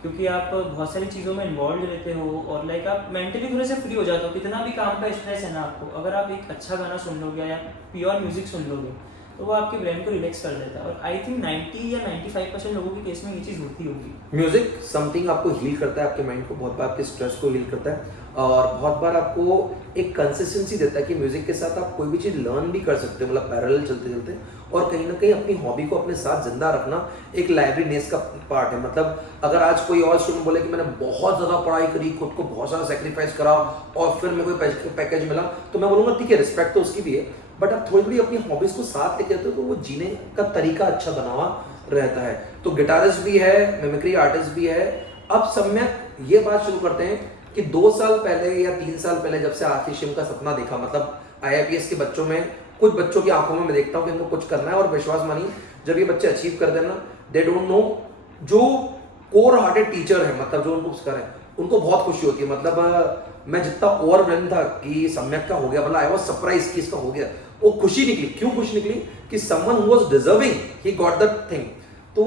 क्योंकि आप बहुत सारी चीज़ों में इन्वॉल्व रहते हो और लाइक आप मेंटली थोड़े से फ्री हो जाते हो। कितना भी काम का स्ट्रेस है ना आपको, अगर आप एक अच्छा गाना सुन लोगे या प्योर म्यूजिक सुन लोगे तो वो आपके ब्रेन को रिलैक्स कर देता है। और आई थिंक 90 या 95% लोगों के केस में ये चीज़ होती होगी। म्यूजिक समथिंग आपको हील करता है, आपके माइंड को बहुत बार आपके स्ट्रेस को हील करता है और बहुत बार आपको एक कंसिस्टेंसी देता है कि म्यूजिक के साथ आप कोई भी चीज़ लर्न भी कर सकते हो, मतलब पैरेलल चलते चलते, और कहीं ना कहीं अपनी हॉबी को अपने साथ जिंदा रखना एक लाइब्रेरीनेस का पार्ट है। मतलब अगर आज कोई और स्टूडेंट बोले कि मैंने बहुत ज़्यादा पढ़ाई करी, खुद को बहुत सारा सेक्रीफाइस करा और फिर मेरे को पैकेज मिला, तो मैं बोलूँगा ठीक है, रिस्पेक्ट तो उसकी भी है, बट आप थोड़ी थोड़ी अपनी हॉबीज को साथ लेके आते हो तो वो जीने का तरीका अच्छा बना हुआ रहता है। तो गिटारिस्ट भी है, मिमिक्री आर्टिस्ट भी है। अब सम्यक ये बात शुरू करते हैं कि 2 साल पहले या 3 साल पहले जब से आतिशिम का सपना देखा, मतलब IIPS के बच्चों में, कुछ बच्चों की आंखों में मैं देखता हूँ कि इनको कुछ करना है, और विश्वास मानिए जब ये बच्चे अचीव कर देना, दे डोंट नो, जो कोर हार्टेड टीचर है, मतलब जो उनको कर है, उनको बहुत खुशी होती है। मतलब मैं जितना ओवरवेल्म था कि सम्यक का हो गया, मतलब आई वाज सरप्राइज कि इसका हो गया, वो खुशी निकली। क्यों खुशी निकली? कि someone who was deserving he got that thing. तो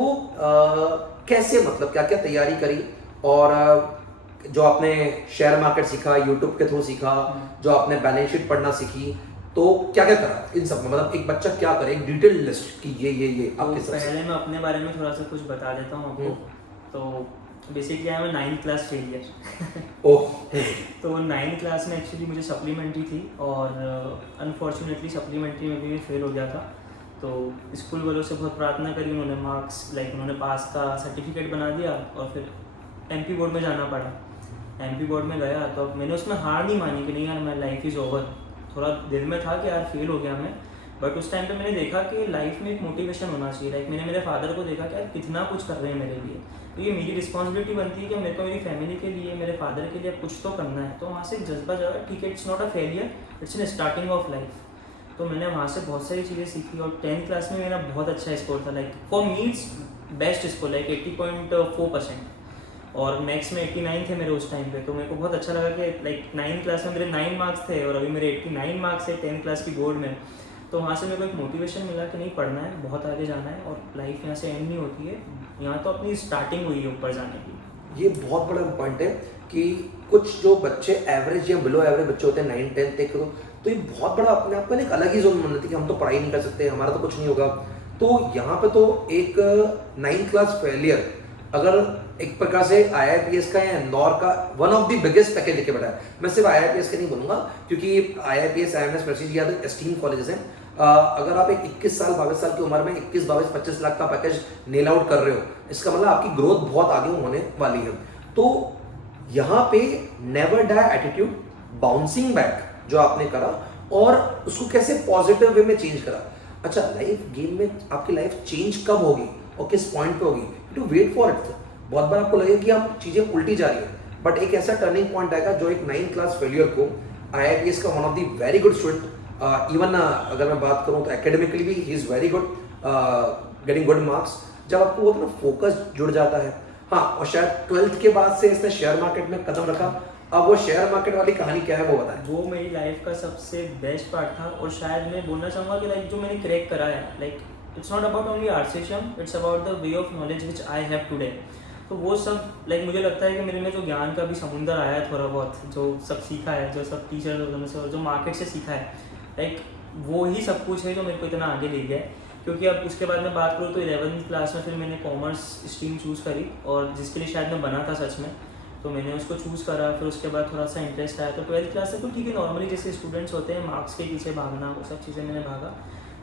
कैसे, मतलब क्या क्या तैयारी करी, और जो आपने शेयर मार्केट सीखा, यूट्यूब के थ्रू सीखा, जो आपने बैलेंस शीट पढ़ना सीखी, तो क्या क्या करा इन सब में? मतलब एक बच्चा क्या करे, एक डिटेल लिस्ट कि ये तो आपके सबसे। पहले मैं अपने बारे में थोड़ा सा कुछ बता देता हूँ आपको। तो basically I am 9th class failure. Oh. तो 9th क्लास में एक्चुअली मुझे सप्लीमेंट्री थी और अनफॉर्चुनेटली सप्लीमेंट्री में भी मैं फेल हो गया था। तो स्कूल वालों से बहुत प्रार्थना करी, उन्होंने मार्क्स उन्होंने पास का सर्टिफिकेट बना दिया और फिर MP बोर्ड में जाना पड़ा। MP बोर्ड में गया तो अब मैंने उसमें हार नहीं मानी कि नहीं यार मैं लाइफ इज़ ओवर। थोड़ा दिल में था कि यार फेल हो गया मैं, बट उस टाइम पे मैंने देखा कि लाइफ में एक मोटिवेशन होना चाहिए। लाइक मैंने मेरे फादर को देखा कि यार कितना कुछ कर रहे हैं मेरे लिए, तो ये मेरी रिस्पॉन्सिबिलिटी बनती है कि मेरे को मेरी फैमिली के लिए, मेरे फादर के लिए कुछ तो करना है। तो वहाँ से एक जज्बा जाएगा, ठीक है, it's not a failure, it's an starting of life. तो मैंने वहाँ से बहुत सारी चीज़ें सीखी और 10th क्लास में मेरा बहुत अच्छा स्कोर था। Like for me it's best score, like 80.4%, और मैथ्स में 89 थे मेरे उस टाइम पे। तो मेरे को बहुत अच्छा लगा कि लाइक 9th क्लास में मेरे 9 मार्क्स थे और अभी मेरे 89 मार्क्स है 10th क्लास की बोर्ड में। तो वहाँ से मेरे को एक मोटिवेशन मिला कि नहीं, पढ़ना है, बहुत आगे जाना है, और लाइफ यहाँ से एंड नहीं होती है, यहाँ तो अपनी स्टार्टिंग हुई है ऊपर जाने की। ये बहुत बड़ा पॉइंट है कि कुछ जो बच्चे एवरेज या बिलो एवरेज बच्चे होते हैं 9-10 तक, तो ये बहुत बड़ा अपने आप में एक अलग ही जोन बनाते हैं कि हम तो पढ़ाई नहीं कर सकते, हमारा तो कुछ नहीं होगा। तो यहाँ पे तो एक 9th क्लास फेलियर अगर एक प्रकार से IIPS का या इंदौर का one of the biggest package लेके बैठा है। मैं सिर्फ IIPS का नहीं बोलूँगा, क्योंकि IIPS, IMS, प्रेस्टीज या एस्टीम कॉलेजेस हैं। अगर आप एक 21 साल 22 साल की उम्र में 21, 22, 25 लाख का पैकेज नेल आउट कर रहे हो, इसका मतलब आपकी ग्रोथ बहुत आगे होने वाली है। तो यहाँ पे never die attitude, bouncing back जो आपने करा, और उसको कैसे पॉजिटिव वे में चेंज करा। अच्छा, लाइफ गेम में आपकी लाइफ चेंज कब होगी और किस पॉइंट पे होगी, टू वेट फॉर इट। बहुत बार आपको लगेगा कि आप चीज़ें उल्टी जा रही है, बट एक ऐसा टर्निंग पॉइंट आएगा जो एक 9th क्लास फेलियर को IIPS का one of the very good student, even अगर मैं बात करूँ तो एकेडमिकली भी he is very good, getting good marks. जब आपको वो ना फोकस जुड़ जाता है, हाँ, और शायद 12th के बाद से इसने शेयर मार्केट में कदम रखा। अब वो शेयर मार्केट वाली कहानी क्या है वो बताएं। वो मेरी लाइफ का सबसे बेस्ट पार्ट था, और शायद मैं बोलना चाहूँगा कि लाइक जो मैंने क्रैक करा है, like it's not about only आर्टिसियम, it's about the way of knowledge which I have today. तो वो सब लाइक मुझे लगता है कि मेरे में जो ज्ञान का भी समुंदर आया है थोड़ा बहुत, जो सब सीखा है, जो सब टीचर से और जो मार्केट से सीखा है, लाइक वो ही सब कुछ है जो मेरे को इतना आगे ले गया है। क्योंकि अब उसके बाद मैं बात करूँ तो 11th क्लास में फिर मैंने कॉमर्स स्ट्रीम चूज़ करी, और जिसके लिए शायद मैं बना था सच में, तो मैंने उसको चूज़ करा। फिर उसके बाद थोड़ा सा इंटरेस्ट आया, तो 12th क्लास से तो ठीक है, नॉर्मली जैसे स्टूडेंट्स होते हैं मार्क्स के पीछे भागना, वो सब चीज़ें मैंने भागा।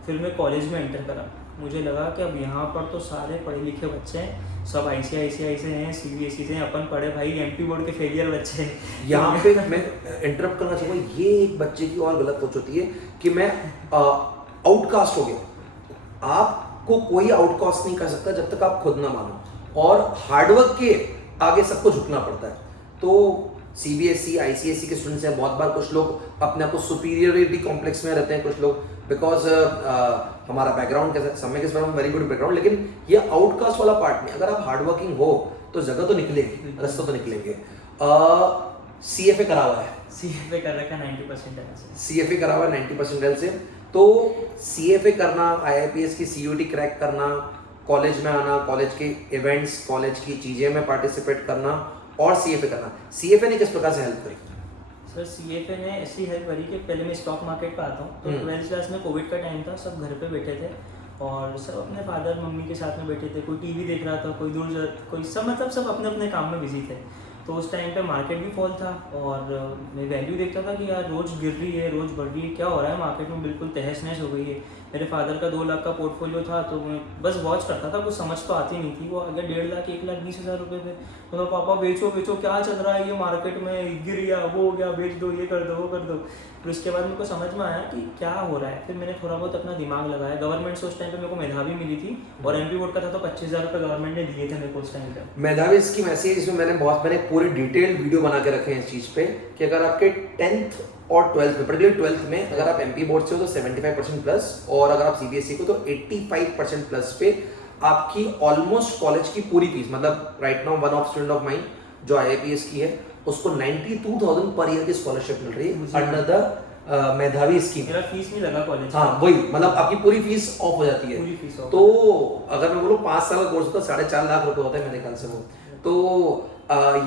फिर मैं कॉलेज में एंटर करा, मुझे लगा कि अब यहाँ पर तो सारे पढ़े लिखे बच्चे हैं, सब ICICI से हैं, CBSE से हैं, अपन पढ़े भाई MP बोर्ड के फेलियर बच्चे हैं। यहाँ पे मैं इंटरप्ट करना चाहूँगा, ये एक बच्चे की और गलत सोच होती है कि मैं आउटकास्ट हो गया। आपको कोई आउटकास्ट नहीं कर सकता जब तक आप खुद ना मानो, और हार्डवर्क के आगे सबको झुकना पड़ता है। तो CBSE, ICSE के स्टूडेंट्स हैं, बहुत बार कुछ लोग अपने आप को सुपीरियरिटी कॉम्प्लेक्स में रहते हैं, कुछ लोग बिकॉज हमारा बैकग्राउंड कैसा, समय के समय वेरी गुड बैकग्राउंड, लेकिन ये आउटकास्ट वाला पार्ट नहीं। अगर आप हार्ड वर्किंग हो तो जगह तो निकलेगी, रास्ता तो निकलेंगे। CFA करा हुआ है, CFA कर रखा 90% है से। CFA करा हुआ है 90 परसेंटाइल से। तो CFA करना, IIPS की CUET क्रैक करना, कॉलेज में आना, कॉलेज के इवेंट्स, कॉलेज की चीज़ें में पार्टिसिपेट करना और CFA करना, CFA ने किस प्रकार से हेल्प करी? सर CFA ने ऐसी हेल्प करी कि पहले मैं स्टॉक मार्केट पे आता हूँ, तो 12th क्लास में कोविड का टाइम था, सब घर पे बैठे थे और सब अपने फादर मम्मी के साथ में बैठे थे, कोई टीवी देख रहा था, कोई दूर, कोई सब मतलब सब अपने अपने काम में बिजी थे। तो उस टाइम पे मार्केट भी फॉल था और मैं वैल्यू देखता था कि यार रोज़ गिर रही है, रोज़ बढ़ रही है, क्या हो रहा है मार्केट में, बिल्कुल तहस नहस हो गई है। मेरे फादर का 2 लाख का पोर्टफोलियो था, तो मैं बस वॉच करता था, कुछ समझ तो आती नहीं थी। वो आ गया 1.5 लाख 1,20,000 रुपये पे। तो पापा बेचो बेचो, क्या चल रहा है ये मार्केट में, गिर गया, वो हो गया, बेच दो, ये कर दो, वो कर दो। फिर उसके बाद मेरे को समझ में आया कि क्या हो रहा है। फिर मैंने थोड़ा बहुत अपना दिमाग लगाया। गवर्नमेंट से उस टाइम पे मेरे को मेधावी मिली थी और MP बोर्ड का था, तो 25,000 रुपये गवर्नमेंट ने दिए थे मेरे को उस टाइम पे। मेधावी स्कीम ऐसी है जिसमें मैंने पूरी डिटेल्ड वीडियो बना के रखे हैं इस चीज़ पे कि अगर आपके 10th और 12th में, पर्टिकुलर 12th में अगर आप MP बोर्ड से हो तो 75% प्लस, और अगर आप CBSE को तो 85% प्लस पे आपकी ऑलमोस्ट कॉलेज की पूरी फीस, मतलब right now one of student of mine जो IIPS की है उसको 92,000 पर ईयर की स्कॉलरशिप मिल रही है अंडर द मेधावी स्कीम। मेरा फीस नहीं लगा कॉलेज। हाँ वही, मतलब आपकी पूरी फीस ऑफ हो जाती है। पूरी फीस ऑफ। तो अगर मैं बोलूँ 5 साल का कोर्स होता है 4.5 लाख रुपए होता है मेरे ख्याल से वो। तो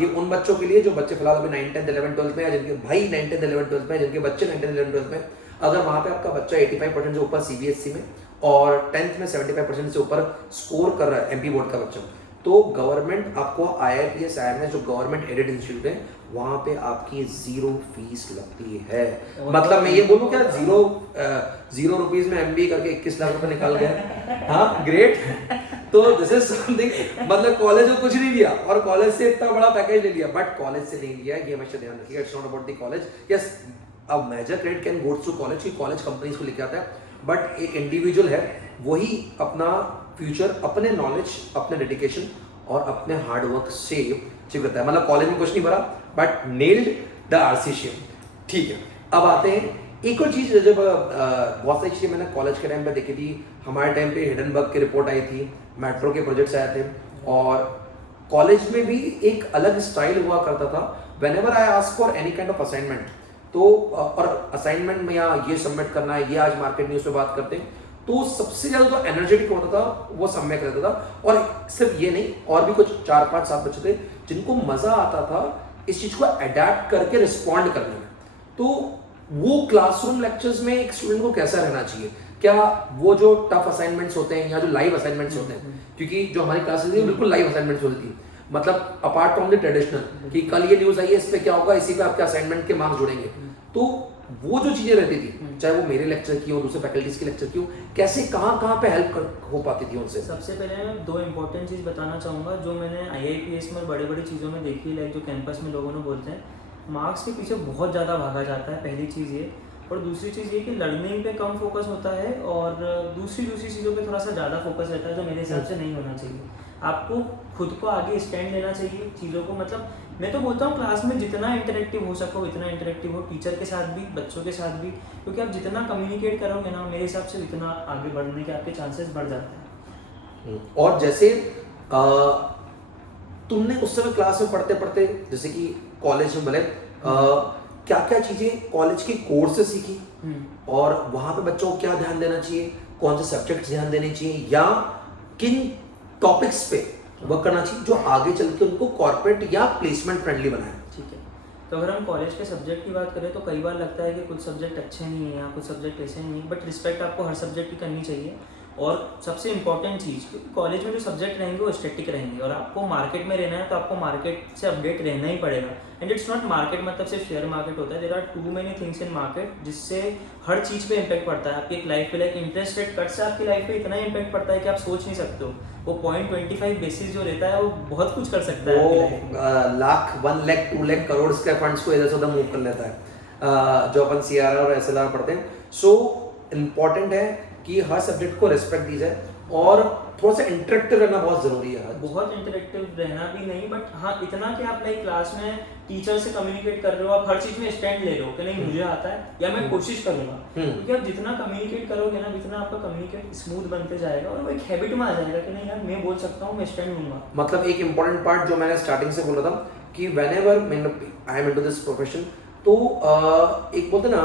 ये उन बच्चों के लिए जो बच्चे फिलहाल अभी 9th 10th 11th 12th में, या जिनके भाई 9th 10th 11th 12th में, जिनके बच्चे 9th 10th 11th 12th में, अगर वहाँ पे आपका बच्चा 85% से ऊपर CBSE में और 10th में 75% से ऊपर स्कोर कर रहा है MP बोर्ड का बच्चा, तो गवर्नमेंट आपको IIPS IIMS जो गवर्नमेंट एडेड इंस्टीट्यूट है वहाँ पे आपकी 0 फीस लगती है। मतलब मैं ये बोलूँ क्या, 0 रुपीज में MBA करके 21 लाख रुपए निकाल गया। हाँ ग्रेट। तो दिस इज समथिंग, मतलब कॉलेज को कुछ नहीं दिया और कॉलेज से इतना बड़ा पैकेज ले लिया, बट कॉलेज से नहीं लिया, ये हमेशा ध्यान रखिएगा। It's not about the college. Yes, अब major credit can go to college, की कॉलेज कंपनीज को लेके आता है, बट एक इंडिविजुअल है वही अपना फ्यूचर अपने नॉलेज, अपने डेडिकेशन और अपने हार्डवर्क से अचीव करता है। मतलब कॉलेज में कुछ नहीं भरा बट नेल्ड द RC। ठीक है, अब आते हैं एक और चीज, जब बहुत सारी चीजें मैंने कॉलेज के टाइम पे देखी थी। हमारे टाइम पे हिडनबर्ग की रिपोर्ट आई थी, मेट्रो के प्रोजेक्ट्स आए थे, और कॉलेज में भी एक अलग स्टाइल हुआ करता था। Whenever I ask for any kind of assignment, तो और असाइनमेंट में या ये सबमिट करना है, ये आज मार्केट न्यूज पे बात करते हैं, तो सबसे ज्यादा जो एनर्जेटिक होता था वो सम्यक रहता था। और सिर्फ ये नहीं, और भी कुछ 4 5 7 बच्चे थे जिनको मजा आता था इस चीज को अडेप्ट करके रिस्पॉन्ड करने में। तो वो क्लासरूम लेक्चर्स में एक स्टूडेंट को कैसा रहना चाहिए, क्या वो जो टफ असाइनमेंट्स होते हैं या जो लाइव असाइनमेंट्स होते हैं, क्योंकि जो हमारी क्लासेस थी बिल्कुल लाइव असाइनमेंट्स होती थी, मतलब अपार्ट फ्रॉम द ट्रेडिशनल कि कल ये न्यूज आई है, इस पे क्या होगा, इसी पे आपके असाइनमेंट के मार्क्स जुड़ेंगे। तो वो जो चीजें रहती थी, चाहे वो मेरे लेक्चर की हो, दूसरे फैकल्टीज के लेक्चर की हो, कैसे कहाँ पे हेल्प हो पाती थी उनसे? सबसे पहले मैं 2 इंपॉर्टेंट चीज़ बताना चाहूँगा जो मैंने IIPS में बड़े बड़ी चीज़ों में देखी, लाइक जो कैंपस में लोगों ने बोलते हैं मार्क्स के पीछे बहुत ज़्यादा भागा जाता है, पहली चीज़ ये। और दूसरी चीज़ ये कि लर्निंग पे कम फोकस होता है और दूसरी चीज़ों पे थोड़ा सा ज़्यादा फोकस रहता है, जो मेरे हिसाब से नहीं होना चाहिए। आपको खुद को आगे स्टैंड लेना चाहिए चीज़ों को, मतलब मैं तो बोलता हूँ क्लास में जितना इंटरेक्टिव हो सको उतना इंटरेक्टिव हो, टीचर के साथ भी, बच्चों के साथ भी, क्योंकि आप जितना कम्युनिकेट करोगे ना, मेरे हिसाब से उतना आगे बढ़ने के आपके चांसेस बढ़ जाते हैं। और जैसे तुमने उस समय क्लास में पढ़ते पढ़ते, जैसे कि कॉलेज में भले क्या क्या चीजें कॉलेज के कोर्स से सीखी, और वहां पे बच्चों को क्या ध्यान देना चाहिए, कौन से सब्जेक्ट्स ध्यान देने चाहिए, या किन टॉपिक्स पे वर्क करना चाहिए जो आगे चल के उनको कॉर्पोरेट या प्लेसमेंट फ्रेंडली बनाए? ठीक है, तो अगर हम कॉलेज के सब्जेक्ट की बात करें तो कई बार लगता है कि कुछ सब्जेक्ट अच्छे नहीं है या कुछ सब्जेक्ट ऐसे नहीं है, बट रिस्पेक्ट आपको हर सब्जेक्ट की करनी चाहिए। और सबसे इंपॉर्टेंट चीज़, क्योंकि कॉलेज में जो सब्जेक्ट रहेंगे वो स्टैटिक रहेंगे, और आपको मार्केट में रहना है तो आपको मार्केट से अपडेट रहना ही पड़ेगा। एंड इट्स नॉट मार्केट मतलब सिर्फ शेयर मार्केट होता है, there are too many things in market जिससे हर चीज़ पे इम्पैक्ट पड़ता है आपकी एक लाइफ पे। लाइक इंटरेस्ट रेट कट से आपकी लाइफ पे इतना इम्पैक्ट पड़ता है कि आप सोच नहीं सकते हो। वो 0.25 बेसिस जो रहता है वो बहुत कुछ कर सकता है। वो लाख 1 लाख 2 लाख करोड़ के फंड्स को इधर से उधर मूव कर लेता है, जो अपन CRR और SLR पढ़ते हैं। सो इम्पॉर्टेंट है कि हर सब्जेक्ट को रिस्पेक्ट दी जाए, और थोड़ा सा इंटरेक्टिव रहना बहुत जरूरी है। बहुत इंटरेक्टिव रहना भी नहीं, बट हाँ इतना कि आप लाइक क्लास में टीचर से कम्युनिकेट कर रहे हो, आप हर चीज में स्टैंड ले रहे हो कि नहीं मुझे आता है या मैं कोशिश करूंगा। क्योंकि आप जितना कम्युनिकेट करोगे ना, जितना आपका कम्युनिकेट स्मूथ बनते जाएगा और वो एक हैबिट में आ जाएगा कि नहीं यार मैं बोल सकता हूँ, मैं स्टैंड लूंगा। मतलब एक इंपॉर्टेंट पार्ट जो मैंने स्टार्टिंग से बोला था कि whenever I am into this profession, तो एक बोलते ना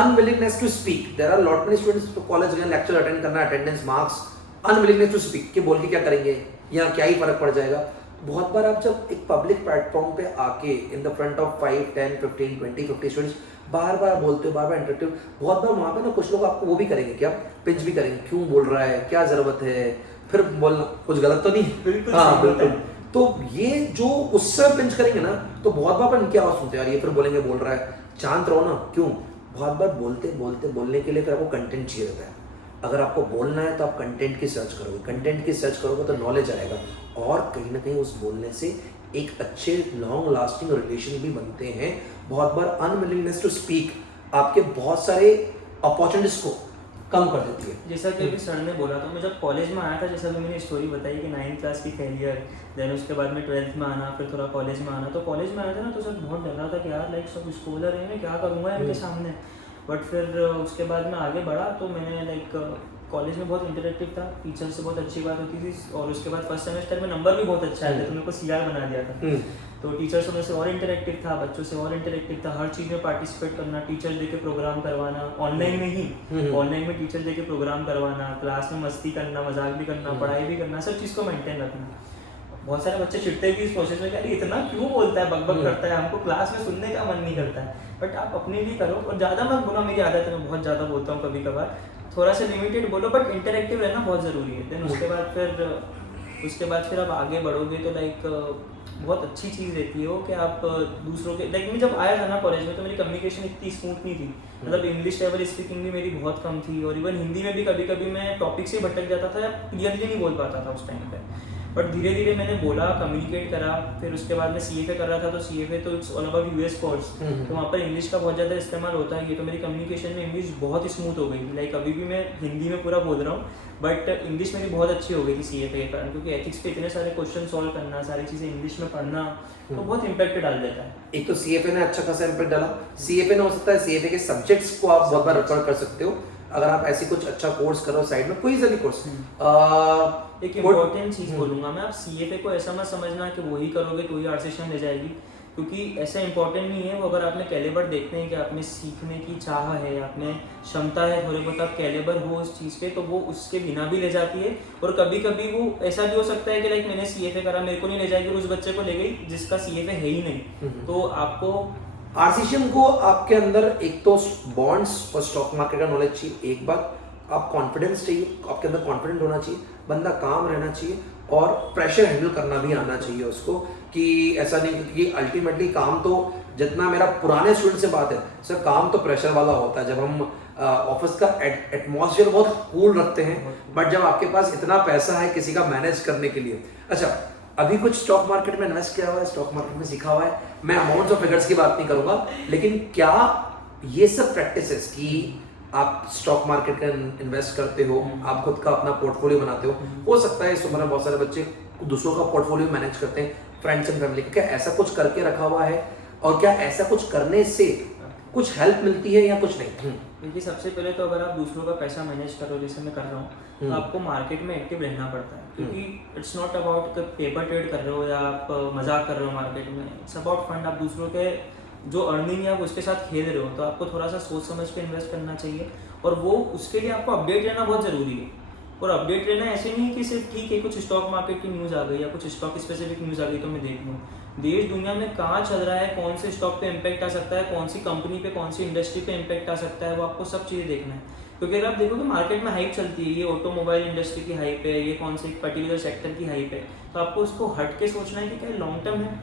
unwillingness to speak. There are lot many students तो कॉलेज गए लेक्चर अटेंड करना, attendance marks, unwillingness to speak कि बोल के क्या करेंगे या क्या ही फर्क पड़ जाएगा. बहुत बार आप जब एक पब्लिक प्लेटफॉर्म पे आके in the front of 5, 10, 15, 20, 50 students बार बार बोलते हो, बार बार इंटरेक्टिव, बहुत बार वहाँ पे ना कुछ लोग आपको वो भी करेंगे, क्या पिंच भी करेंगे, क्यों बोल रहा है, क्या जरूरत है, फिर बोलना कुछ गलत तो नहीं. बिल्कुल हाँ सही बिल्कुल. बात है। तो ये जो उससे पिंच करेंगे ना, तो बहुत बार अपन इनकी आवाज सुनते हैं यार, ये फिर बोलेंगे बोल रहा है, शांत रहो ना. क्यों? बहुत बार बोलने के लिए फिर आपको कंटेंट चाहिए रहता है. अगर आपको बोलना है तो आप कंटेंट की सर्च करोगे, कंटेंट की सर्च करोगे तो नॉलेज आएगा, और कहीं ना कहीं उस बोलने से एक अच्छे लॉन्ग लास्टिंग रिलेशन भी बनते हैं. बहुत बार अनविलिंगनेस टू स्पीक आपके बहुत सारे अपॉर्चुनिटीज को कम कर देती है. जैसा कि अभी सर ने बोला, तो मैं जब कॉलेज में आया था, जैसा कि मैंने स्टोरी बताई कि 9th क्लास की फेलियर, देन उसके बाद में 12th में आना, फिर थोड़ा कॉलेज में आना. तो कॉलेज में आया था ना, तो सर बहुत डर रहा था कि यार लाइक सब स्कॉलर हैं, मैं क्या करूँगा इनके सामने. बट फिर उसके बाद मैं आगे बढ़ा, तो मैंने लाइक कॉलेज में बहुत इंटरेक्टिव था, टीचर से बहुत अच्छी बात होती थी, और उसके बाद फर्स्ट सेमेस्टर में नंबर भी बहुत अच्छा आया था, तो मेरे को CR बना दिया था. तो टीचर से से और इंटरेक्टिव था, बच्चों से और इंटरेक्टिव था, हर चीज़ में पार्टिसिपेट करना, टीचर दे के प्रोग्राम करवाना, ऑनलाइन में ही, ऑनलाइन में टीचर दे के प्रोग्राम करवाना, क्लास में मस्ती करना, मजाक भी करना, पढ़ाई भी करना, सब चीज़ को मेंटेन रखना. बहुत सारे बच्चे चिढ़ते भी इस प्रोसेस में, यार इतना क्यों बोलता है, बकबक करता है, हमको क्लास में सुनने का मन नहीं करता है. बट आप अपने लिए करो, और ज़्यादा मत बोलो, मेरी आदत है, मैं बहुत ज़्यादा बोलता हूँ कभी कभार, थोड़ा सा लिमिटेड बोलो, बट इंटरेक्टिव रहना बहुत ज़रूरी है. देन उसके बाद फिर आप आगे बढ़ोगे तो लाइक बहुत अच्छी चीज़ रहती है वो, कि आप दूसरों के, लाइक मैं जब आया था ना कॉलेज में, तो मेरी कम्युनिकेशन इतनी स्मूथ नहीं थी. मतलब इंग्लिश लेवल स्पीकिंग भी मेरी बहुत कम थी, और इवन हिंदी में भी कभी कभी मैं टॉपिक से भटक जाता था या क्लियरली नहीं बोल पाता था उस टाइम पे. बट धीरे धीरे मैंने बोला, कम्युनिकेट करा. फिर उसके बाद मैं CFA कर रहा था, तो CFA तो it's all about US course, तो वहाँ पर इंग्लिश का बहुत ज़्यादा इस्तेमाल होता है. ये तो मेरी कम्युनिकेशन में इंग्लिश बहुत स्मूथ हो गई. लाइक अभी भी मैं हिंदी में पूरा बोल रहा हूँ, बट इंग्लिश मेरी बहुत अच्छी हो गई थी CFA के कारण, क्योंकि एथिक्स पे इतने सारे क्वेश्चन सॉल्व करना, सारी चीज़ें इंग्लिश में पढ़ना, तो बहुत इम्पैक्ट डाल देता है. एक तो CFA ने अच्छा खासा इम्पैक्ट डाला. CFA ने हो सकता है CFA के सब्जेक्ट्स को आप बहुत बार रेफर कर सकते हो, अगर आप ऐसी कुछ अच्छा कोर्स करो साइड में, कोई सा भी कोर्स. एक इम्पोर्टेंट चीज़ बोलूँगा मैं, आप CFA को ऐसा मत समझना कि वही करोगे तो ही RCCM ले जाएगी, क्योंकि ऐसा इंपॉर्टेंट नहीं है वो. अगर आपने कैलिबर देखते हैं कि आपने सीखने की चाह है, आपने क्षमता है, थोड़ी बहुत आप कैलिबर हो उस चीज़ पे, तो वो उसके बिना भी ले जाती है. और कभी कभी वो ऐसा भी हो सकता है कि लाइक मैंने CFA करा, मेरे को नहीं ले जाएगी, और उस बच्चे को ले गई जिसका CFA है ही नहीं. तो आपको RCCM को आपके अंदर एक तो बॉन्ड्स और स्टॉक मार्केट का नॉलेज चाहिए, एक बात आप कॉन्फिडेंस चाहिए, आपके अंदर कॉन्फिडेंट होना चाहिए, बंदा काम रहना चाहिए, और प्रेशर हैंडल करना भी आना चाहिए उसको. कि ऐसा नहीं, क्योंकि अल्टीमेटली काम तो, जितना मेरा पुराने स्टूडेंट से बात है सर, काम तो प्रेशर वाला होता है. जब हम ऑफिस का एटमॉस्फेयर बहुत कूल रखते हैं, बट जब आपके पास इतना पैसा है किसी का मैनेज करने के लिए. अच्छा, अभी कुछ स्टॉक मार्केट में इन्वेस्ट किया हुआ है, स्टॉक मार्केट में सीखा हुआ है, मैं अमाउंट्स और फिगर्स की बात नहीं करूंगा, लेकिन क्या ये सब प्रैक्टिसेस कि आप स्टॉक मार्केट में इन्वेस्ट करते हो, आप खुद का अपना पोर्टफोलियो बनाते हो सकता है इस उम्र में बहुत सारे बच्चे दूसरों का पोर्टफोलियो मैनेज करते हैं, फ्रेंड्स एंड फैमिली, क्या ऐसा कुछ करके रखा हुआ है, और क्या ऐसा कुछ करने से कुछ हेल्प मिलती है या कुछ नहीं? देखिए, सबसे पहले तो अगर आप दूसरों का पैसा मैनेज करो, जैसे मैं कर रहा हूँ, तो आपको मार्केट में एक्टिव रहना पड़ता है, क्योंकि it's not about paper trade कर रहे हो या आप मजाक कर रहे हो मार्केट में. It's about fund. आप दूसरों के जो अर्निंग है आप उसके साथ खेल रहे हो, तो आपको थोड़ा सा सोच समझ के इन्वेस्ट करना चाहिए, और वो उसके लिए आपको अपडेट रहना बहुत ज़रूरी है. और अपडेट रहना ऐसे नहीं है कि सिर्फ ठीक है कुछ स्टॉक मार्केट की न्यूज़ आ गई या कुछ स्टॉक स्पेसिफिक न्यूज़ आ गई तो मैं देख लूँ. देश दुनिया में कहाँ चल रहा है, कौन से स्टॉक पे इम्पैक्ट आ सकता है, कौन सी कंपनी पे, कौन सी इंडस्ट्री पे इम्पैक्ट आ सकता है, वो आपको सब चीज़ें देखना है. क्योंकि अगर आप देखोगे मार्केट में हाइप चलती है, ये ऑटोमोबाइल इंडस्ट्री की हाइप है, ये कौन से एक पर्टिकुलर सेक्टर की हाइप है, तो आपको उसको हट के सोचना है कि क्या लॉन्ग टर्म है.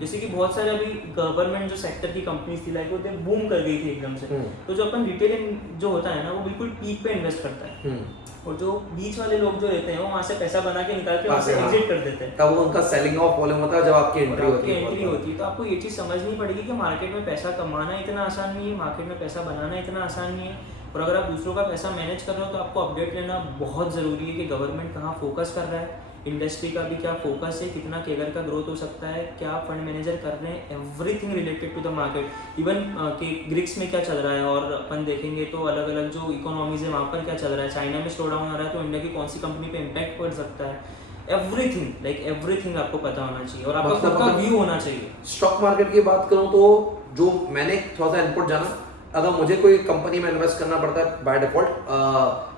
जैसे कि बहुत सारे अभी गवर्नमेंट जो सेक्टर की कंपनीज थी, लाइक वो बूम कर गई थी एकदम से, तो जो अपन रिटेल जो होता है ना, वो बिल्कुल पीक पे इन्वेस्ट करता है, और जो बीच वाले लोग जो रहते हैं वो वहाँ से पैसा बना के निकाल के वहाँ से एग्जिट कर देते हैं. तब वो उनका सेलिंग ऑफ वॉल्यूम होता है जब आपकी एंट्री होती है. तो आपको ये चीज़ समझनी पड़ेगी कि मार्केट में पैसा कमाना इतना आसान नहीं है, मार्केट में पैसा बनाना इतना आसान नहीं है. और अगर आप दूसरों का पैसा मैनेज कर रहे हो तो आपको अपडेट लेना बहुत ज़रूरी है कि गवर्नमेंट कहाँ फोकस कर रहा है, इंडस्ट्री का भी क्या फोकस है, कितना केगर का ग्रोथ हो सकता है, क्या फंड मैनेजर कर रहे हैं, everything related to the market. Even कि ग्रिक्स में क्या चल रहा है, और अपन देखेंगे तो अलग अलग जो इकोनॉमीज है वहाँ पर क्या चल रहा है. चाइना में स्लो डाउन आ रहा है तो इंडिया की कौन सी कंपनी पे इम्पैक्ट पड़ सकता है. एवरीथिंग आपको पता होना चाहिए और आपका खुद का व्यू होना चाहिए। स्टॉक मार्केट की बात करूं तो जो मैंने थोड़ा सा इनपुट जाना, अगर मुझे कोई कंपनी में इन्वेस्ट करना पड़ता है बाय डिफॉल्ट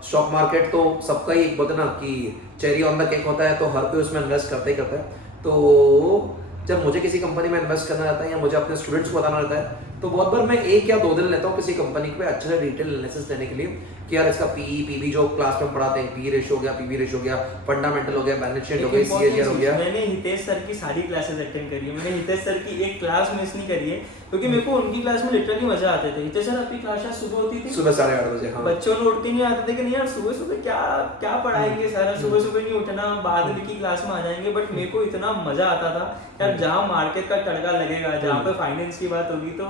स्टॉक मार्केट तो सबका ही बोलते ना कि चेरी ऑन द केक होता है, तो हर कोई उसमें इन्वेस्ट करता ही करता है। तो जब मुझे किसी कंपनी में इन्वेस्ट करना रहता है या मुझे अपने स्टूडेंट्स को बताना रहता है, तो बहुत बार मैं 1 या 2 दिन लेता हूँ किसी कंपनी पे अच्छे से डिटेल एनालिसिस देने के लिए कि यार इसका पीई पीबी जो क्लास में पढ़ाते हैं, पी रेशियो हो गया, पीबी रेशियो हो गया, फंडामेंटल हो गया, बैलेंस शीट हो गई, सीएजीआर हो गया। मैंने हितेश सर की सारी क्लासेस अटेंड करी है, मैंने हितेश सर की एक क्लास मिस नहीं करी है क्योंकि मेरे को उनकी क्लास में लिटरली मजा आते थे। हितेश सर आपकी क्लास शायद सुबह होती थी, सुबह 8:30 बजे। हाँ, बच्चों को उठते नहीं आते थे कि नहीं यार सुबह सुबह क्या क्या पढ़ाएंगे सर, सुबह सुबह नहीं उठना, बाद में की क्लास में आ जाएंगे। बट मेरे को इतना मजा आता था यार, जहाँ मार्केट का तड़का लगेगा, जहाँ पे फाइनेंस की बात होगी, तो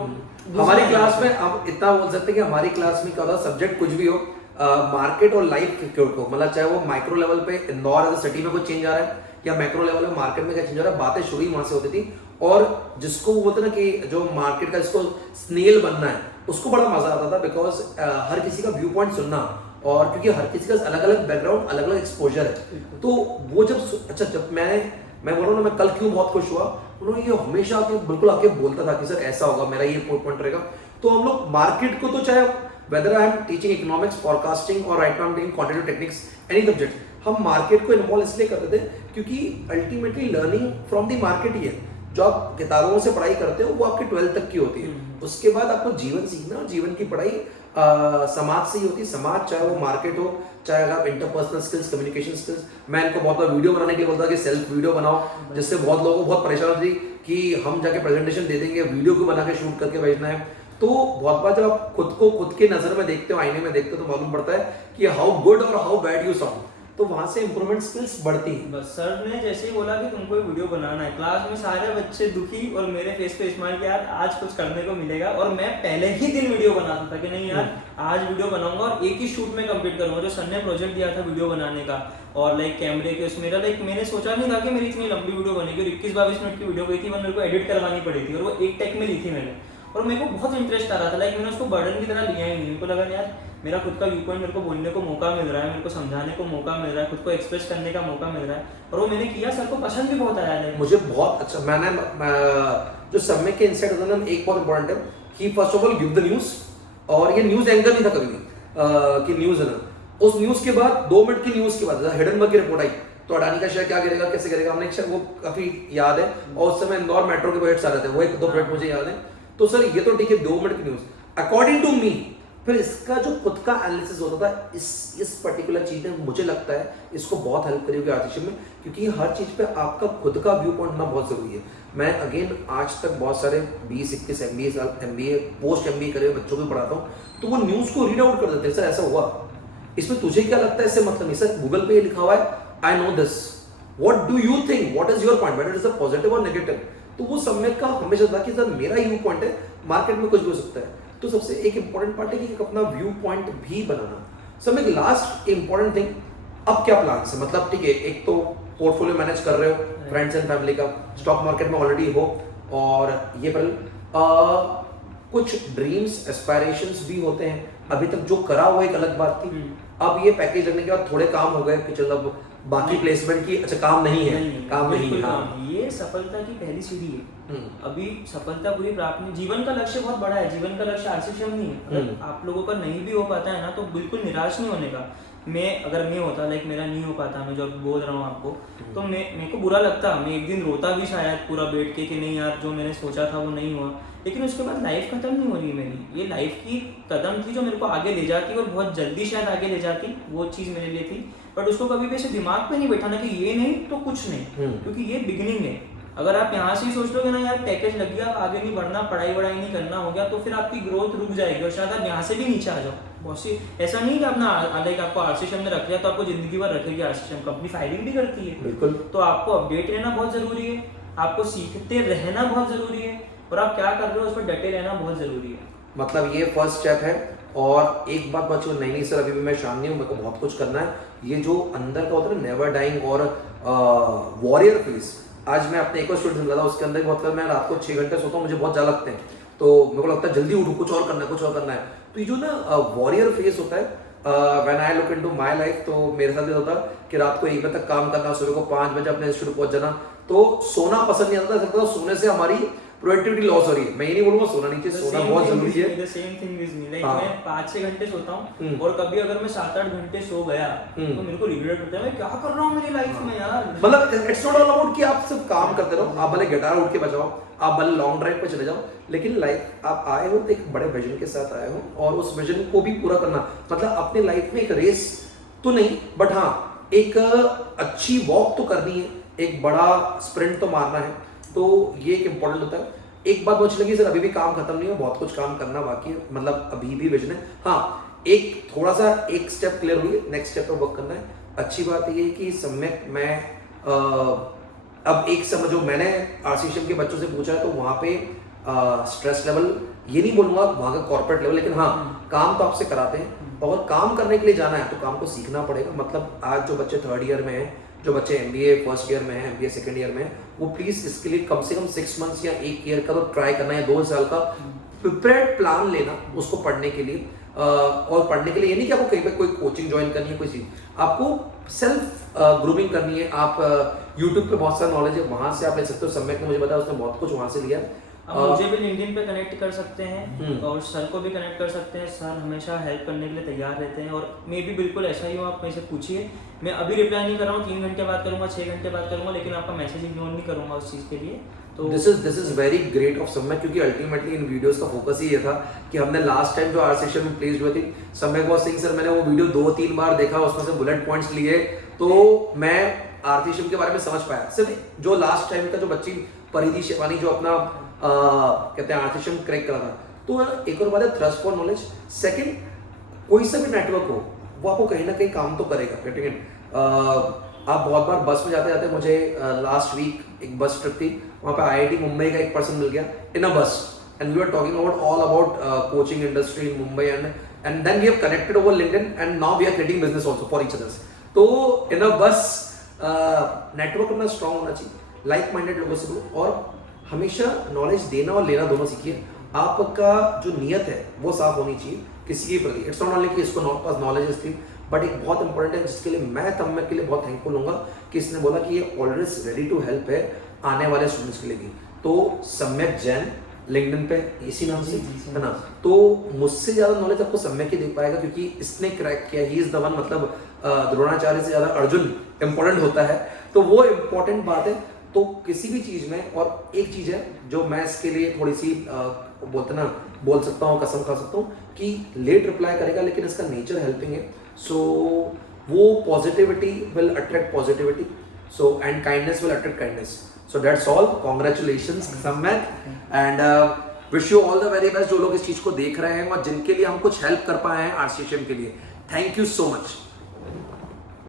हमारी क्लास में अब इतना बोल सकते हैं कि हमारी क्लास में क्या होता है, सब्जेक्ट कुछ भी हो, मार्केट और लाइफ क्यों को, मतलब चाहे वो माइक्रो लेवल पे इंदौर एज सिटी में कुछ चेंज आ रहा है या मैक्रो लेवल में मार्केट में क्या चेंज आ रहा है, बातें शुरू ही वहां से होती थी। और जिसको बोलते ना कि जो मार्केट का जिसको स्नेल बनना है उसको बड़ा मजा आता था, बिकॉज हर किसी का व्यू पॉइंट सुनना, और क्योंकि हर किसी का अलग अलग बैकग्राउंड, अलग अलग एक्सपोजर है। तो वो जब मैं बोल रहा हूँ ना, मैं कल क्यों बहुत खुश हुआ, उन्होंने ये हमेशा आके बिल्कुल आके बोलता था कि सर ऐसा होगा, मेरा ये पॉइंट रहेगा। तो हम लोग मार्केट को तो चाहे whether I am teaching economics, forecasting or right now I'm taking quantitative techniques, any subject, हम मार्केट को इन्वॉल्व इसलिए करते थे क्योंकि ultimately learning from the market ही है। जो आप किताबों से पढ़ाई करते हो वो आपकी 12th तक की होती है, उसके बाद आपको जीवन सीखना, और जीवन की पढ़ाई समाज से ही होती है। समाज चाहे वो मार्केट हो, चाहे अगर आप इंटरपर्सनल स्किल्स, कम्युनिकेशन स्किल्स, मैं इनको बहुत बार वीडियो बनाने के लिए बोलता कि सेल्फ वीडियो बनाओ, जिससे बहुत लोगों को बहुत परेशानी होती कि हम जाके प्रेजेंटेशन दे देंगे, वीडियो को बना के शूट करके भेजना है। तो बहुत बार जब आप खुद को खुद के नजर में देखते हो, आईने में देखते हो, तो मालूम पड़ता है कि हाउ गुड और हाउ बैड यू साउंड, तो वहां से इंप्रूवमेंट स्किल्स बढ़ती है। बस सर ने जैसे ही बोला कि तुमको एक वीडियो बनाना है, क्लास में सारे बच्चे दुखी और मेरे फेस पे स्माइल कि यार आज कुछ करने को मिलेगा। और मैं पहले ही दिन वीडियो बनाता था कि नहीं यार आज वीडियो बनाऊंगा और एक ही शूट में कंप्लीट करूंगा। जो सर ने प्रोजेक्ट दिया था वीडियो बनाने का और कैमरे के उसमें मैंने सोचा नहीं था कि मेरी इतनी लंबी वीडियो बनेगी। 21-22 मिनट की वीडियो गई थी, वो मेरे को एडिट करवानी पड़ी थी और वो एक टेक में ली थी मैंने, और मेरे को बहुत इंटरेस्ट आ रहा था। मैंने उसको बर्डन की तरह लिया ही नहीं। मेरे को लगा यार मेरा खुद का व्यू पॉइंट, मेरे को बोलने को मौका मिल रहा है, मेरे को समझाने को मौका मिल रहा है, खुद को एक्सप्रेस करने का मौका मिल रहा है, और वो मैंने किया। सर को पसंद भी बहुत आया है मुझे बहुत अच्छा। मैंने जो समय के इंसाइट होता है एक बहुत इंपॉर्टेंट है कि first of all give the news, और ये न्यूज एंकर नहीं था कभी भी कि न्यूज है ना, उस न्यूज के बाद 2 मिनट की न्यूज के बाद हिडनबर्ग की रिपोर्ट आई तो अडानी का शेयर क्या गिरेगा, कैसे गिरेगा, हमने वो काफी याद है। और उस समय इंदौर मेट्रो के प्रोजेक्ट्स आ रहे थे, वो 1-2 प्रोजेक्ट मुझे याद है। तो सर ये तो ठीक है 2 मिनट की न्यूज, अकॉर्डिंग टू मी फिर इसका जो खुद का एनालिसिस होता था इस पर्टिकुलर चीज में, मुझे लगता है इसको बहुत हेल्प करी होगी आर्टिफिशियल में, क्योंकि हर चीज पे आपका खुद का व्यू पॉइंट होना बहुत जरूरी है। मैं अगेन आज तक बहुत सारे 20-21 MBA पोस्ट MBA करे बच्चों को पढ़ाता हूँ, तो वो न्यूज को रीड आउट कर देते हैं, सर ऐसा हुआ, इसमें तुझे क्या लगता है, इससे मतलब नहीं सर, गूगल पे ये लिखा हुआ है, I know this, what do you think, what is your point, whether it is a positive और नेगेटिव। तो वो समय का हमेशा था कि सर मेरा व्यू पॉइंट है, मार्केट में कुछ भी हो सकता है। तो सबसे एक इंपॉर्टेंट पार्ट है कि अपना व्यू पॉइंट भी बनाना। सब एक लास्ट इंपॉर्टेंट थिंग, अब क्या प्लान है, मतलब ठीक है एक तो पोर्टफोलियो मैनेज कर रहे हो फ्रेंड्स एंड फैमिली का, स्टॉक मार्केट में ऑलरेडी हो, और ये पर कुछ ड्रीम्स एस्पायरेशंस भी होते हैं। अभी तक जो करा हुआ एक अलग बात थी, अब ये पैकेज लगने के बाद थोड़े काम हो गए कि चलो अब बाकी प्लेसमेंट की अच्छा काम नहीं है, काम नहीं है। हाँ। ये सफलता की पहली सीढ़ी है। अभी सफलता पूरी प्राप्त नहीं, जीवन का लक्ष्य बहुत बड़ा है, जीवन का लक्ष्य आर्टिफिशियल नहीं है। अगर आप लोगों का नहीं भी हो पाता है ना, तो बिल्कुल निराश नहीं होने का। अगर मैं होता मेरा नहीं हो पाता, मैं जो बोल रहा हूँ आपको, तो मेरे को बुरा लगता, मैं एक दिन रोता भी शायद पूरा बैठ के कि नहीं यार जो मैंने सोचा था वो नहीं हुआ। लेकिन उसके बाद लाइफ खत्म नहीं हो रही मेरी, ये लाइफ की कदम थी जो मेरे को आगे ले जाती और बहुत जल्दी शायद आगे ले जाती, वो चीज़ मेरे लिए थी। बट उसको कभी भी ऐसे दिमाग पे नहीं बैठाना कि ये नहीं तो कुछ नहीं, क्योंकि ये बिगिनिंग है। अगर आप यहाँ से ही सोच लोगे ना यार पैकेज लग गया, आगे नहीं बढ़ना, पढ़ाई वढ़ाई नहीं करना हो गया, तो फिर आपकी ग्रोथ रुक जाएगी और शायद आप यहाँ से भी नीचे आ जाओ। बहुत सी ऐसा नहीं कि अपना आपको आरसीएम में रख लिया तो आपको जिंदगी भर रखेगी आरसीएम, कंपनी फायरिंग भी करती है। बिल्कुल। तो आपको अपडेट रहना बहुत जरूरी है, आपको सीखते रहना बहुत जरूरी है, और आप क्या कर रहे हो उस पर डटे रहना बहुत जरूरी है। मतलब ये फर्स्ट स्टेप है। और एक बात बची नहीं सर अभी भी मैं शान नहीं हूँ, मेरे को बहुत कुछ करना है। ये जो अंदर का होता है नेवर डाइंग और वॉरियर फेस, आज मैं अपने एक और स्टूडेंट मिला था, उसके अंदर बहुत, मैं रात को 6 घंटे सोता हूँ, मुझे बहुत ज़्यादा लगते हैं, तो मेरे को लगता है जल्दी उठूँ, कुछ और करना है, कुछ और करना है। तो ये जो ना वॉरियर फेस होता है, when I look into my life, तो मेरे साथ ये होता कि रात को 1 बजे तक काम करना, सुबह को 5 बजे अपने इंस्टीट्यूट पहुंच जाना, तो सोना पसंद नहीं आता, लगता था सोने से हमारी प्रोडक्टिविटी लॉस हो रही है। मैं ये नहीं बोलूंगा सोना नहीं चाहिए, सोना बहुत जरूरी है। The same thing is me, like हाँ। मैं 5-6 घंटे सोता हूँ और कभी अगर मैं 7-8 घंटे सो गया तो मेरे को रिग्रेट होता है मैं क्या कर रहा हूँ मेरी लाइफ में यार। मतलब इट्स नॉट ऑल अबाउट कि आप सिर्फ काम करते रहो, आप भले गिटार उठ के बजाओ, आप भले लॉन्ग ड्राइव पे चले जाओ, लेकिन लाइफ आप आए हो तो एक बड़े विजन के साथ आए हो और उस विजन को भी पूरा करना, मतलब अपने लाइफ में एक रेस तो नहीं बट हाँ एक अच्छी वॉक तो करनी है, एक बड़ा स्प्रिंट तो मारना है, तो ये एक इम्पोर्टेंट होता है। एक बात मुझे लगी सर, अभी भी काम खत्म नहीं है, बहुत कुछ काम करना बाकी है, मतलब अभी भी विजन है। हाँ एक थोड़ा सा एक स्टेप क्लियर हुई है, नेक्स्ट स्टेप पर वर्क करना है। अच्छी बात ये है कि सम्यक मैं अब एक समझो, मैंने आरसीएम के बच्चों से पूछा है तो वहाँ पे स्ट्रेस लेवल ये नहीं बोलूंगा वहाँ का कॉर्पोरेट लेवल, लेकिन हाँ काम तो आपसे कराते हैं और काम करने के लिए जाना है तो काम को सीखना पड़ेगा। मतलब आज जो बच्चे 3rd ईयर में हैं, जो बच्चे MBA 1st ईयर में हैं, MBA 2nd ईयर में हैं, वो प्लीज इसके लिए कम से कम 6 मंथ्स या 1 ईयर का तो ट्राई करना है, 2 साल का प्रिपेयर्ड प्लान लेना उसको पढ़ने के लिए। और पढ़ने के लिए ये नहीं कि आपको कहीं पे कोई कोचिंग ज्वाइन करनी है, कोई चीज आपको सेल्फ ग्रूमिंग करनी है। आप यूट्यूब पे बहुत सारा नॉलेज है, वहां से आप ले सकते हो। सम्यक ने मुझे बताया उसने बहुत कुछ वहां से लिया। अब मुझे भी लिंक्डइन पे कनेक्ट कर सकते हैं और सर को भी कनेक्ट कर सकते हैं, सर हमेशा हेल्प करने के लिए तैयार रहते हैं और मैं भी बिल्कुल ऐसा ही हूँ। आप मेरे से पूछिए, मैं अभी रिप्लाई नहीं कर रहा हूँ, 3 घंटे बाद करूँगा, 6 घंटे बाद करूँगा, लेकिन आपका मैसेज इग्नोर नहीं करूँगा उस चीज़ के लिए। तो this is very great of सम्यक, क्योंकि अल्टीमेटली इन वीडियोस का फोकस ही ये था कि हमने लास्ट टाइम जो आरसीएम में प्लेस्ड हुए थे, सम्यक वाज सेइंग सर मैंने वो वीडियो 2-3 बार देखा, उसमें से बुलेट पॉइंट्स लिए तो मैं आरसीएम के बारे में समझ पाया। सिर्फ जो लास्ट टाइम का जो बच्ची परिधि शेवानी जो अपना कहते हैं आरसीएम क्रैक करा था, तो एक और बात है थ्रस्ट फॉर नॉलेज। सेकंड, कोई सा भी नेटवर्क हो वो आपको कहीं ना कहीं काम तो करेगा। गेटिंग इट, आप बहुत बार बस में जाते जाते, मुझे लास्ट वीक एक बस ट्रिप थी, वहाँ पे IIT मुंबई का एक पर्सन मिल गया in a bus and we were talking about all about coaching industry in Mumbai and then we have connected over LinkedIn and now we are creating business also for each others. तो in a बस network अपना strong होना चाहिए, like minded लोगों से दो और हमेशा नॉलेज देना और लेना दोनों सीखिए। आपका जो नियत है वो साफ होनी चाहिए किसी के प्रति। इट्स नॉट ओनली कि इसको पास नॉलेज है, बट एक बहुत इंपॉर्टेंट है जिसके लिए मैं सम्यक के लिए बहुत थैंकफुल होऊंगा कि इसने बोला कि ये ऑलवेज रेडी टू हेल्प है आने वाले स्टूडेंट्स के लिए भी। तो सम्यक जैन लिंक्डइन पे इसी नाम से है ना, तो मुझसे ज्यादा नॉलेज आपको सम्यक ही दे पाएगा क्योंकि इसने क्रैक किया। ही इज द वन, मतलब द्रोणाचार्य से ज्यादा अर्जुन इंपॉर्टेंट होता है, तो वो इंपॉर्टेंट बात है। तो किसी भी चीज में, और एक चीज है जो मैं इसके लिए थोड़ी सी बोलते ना बोल सकता हूँ, कसम खा सकता हूँ कि लेट रिप्लाई करेगा लेकिन इसका नेचर हेल्पिंग है। सो वो positivity will attract positivity, so and kindness will attract kindness. So that's all, congratulations Samyak and wish you all the very best. जो लोग इस चीज को देख रहे हैं और जिनके लिए हम कुछ हेल्प कर पाए हैं आरसीएम के लिए, थैंक यू सो मच।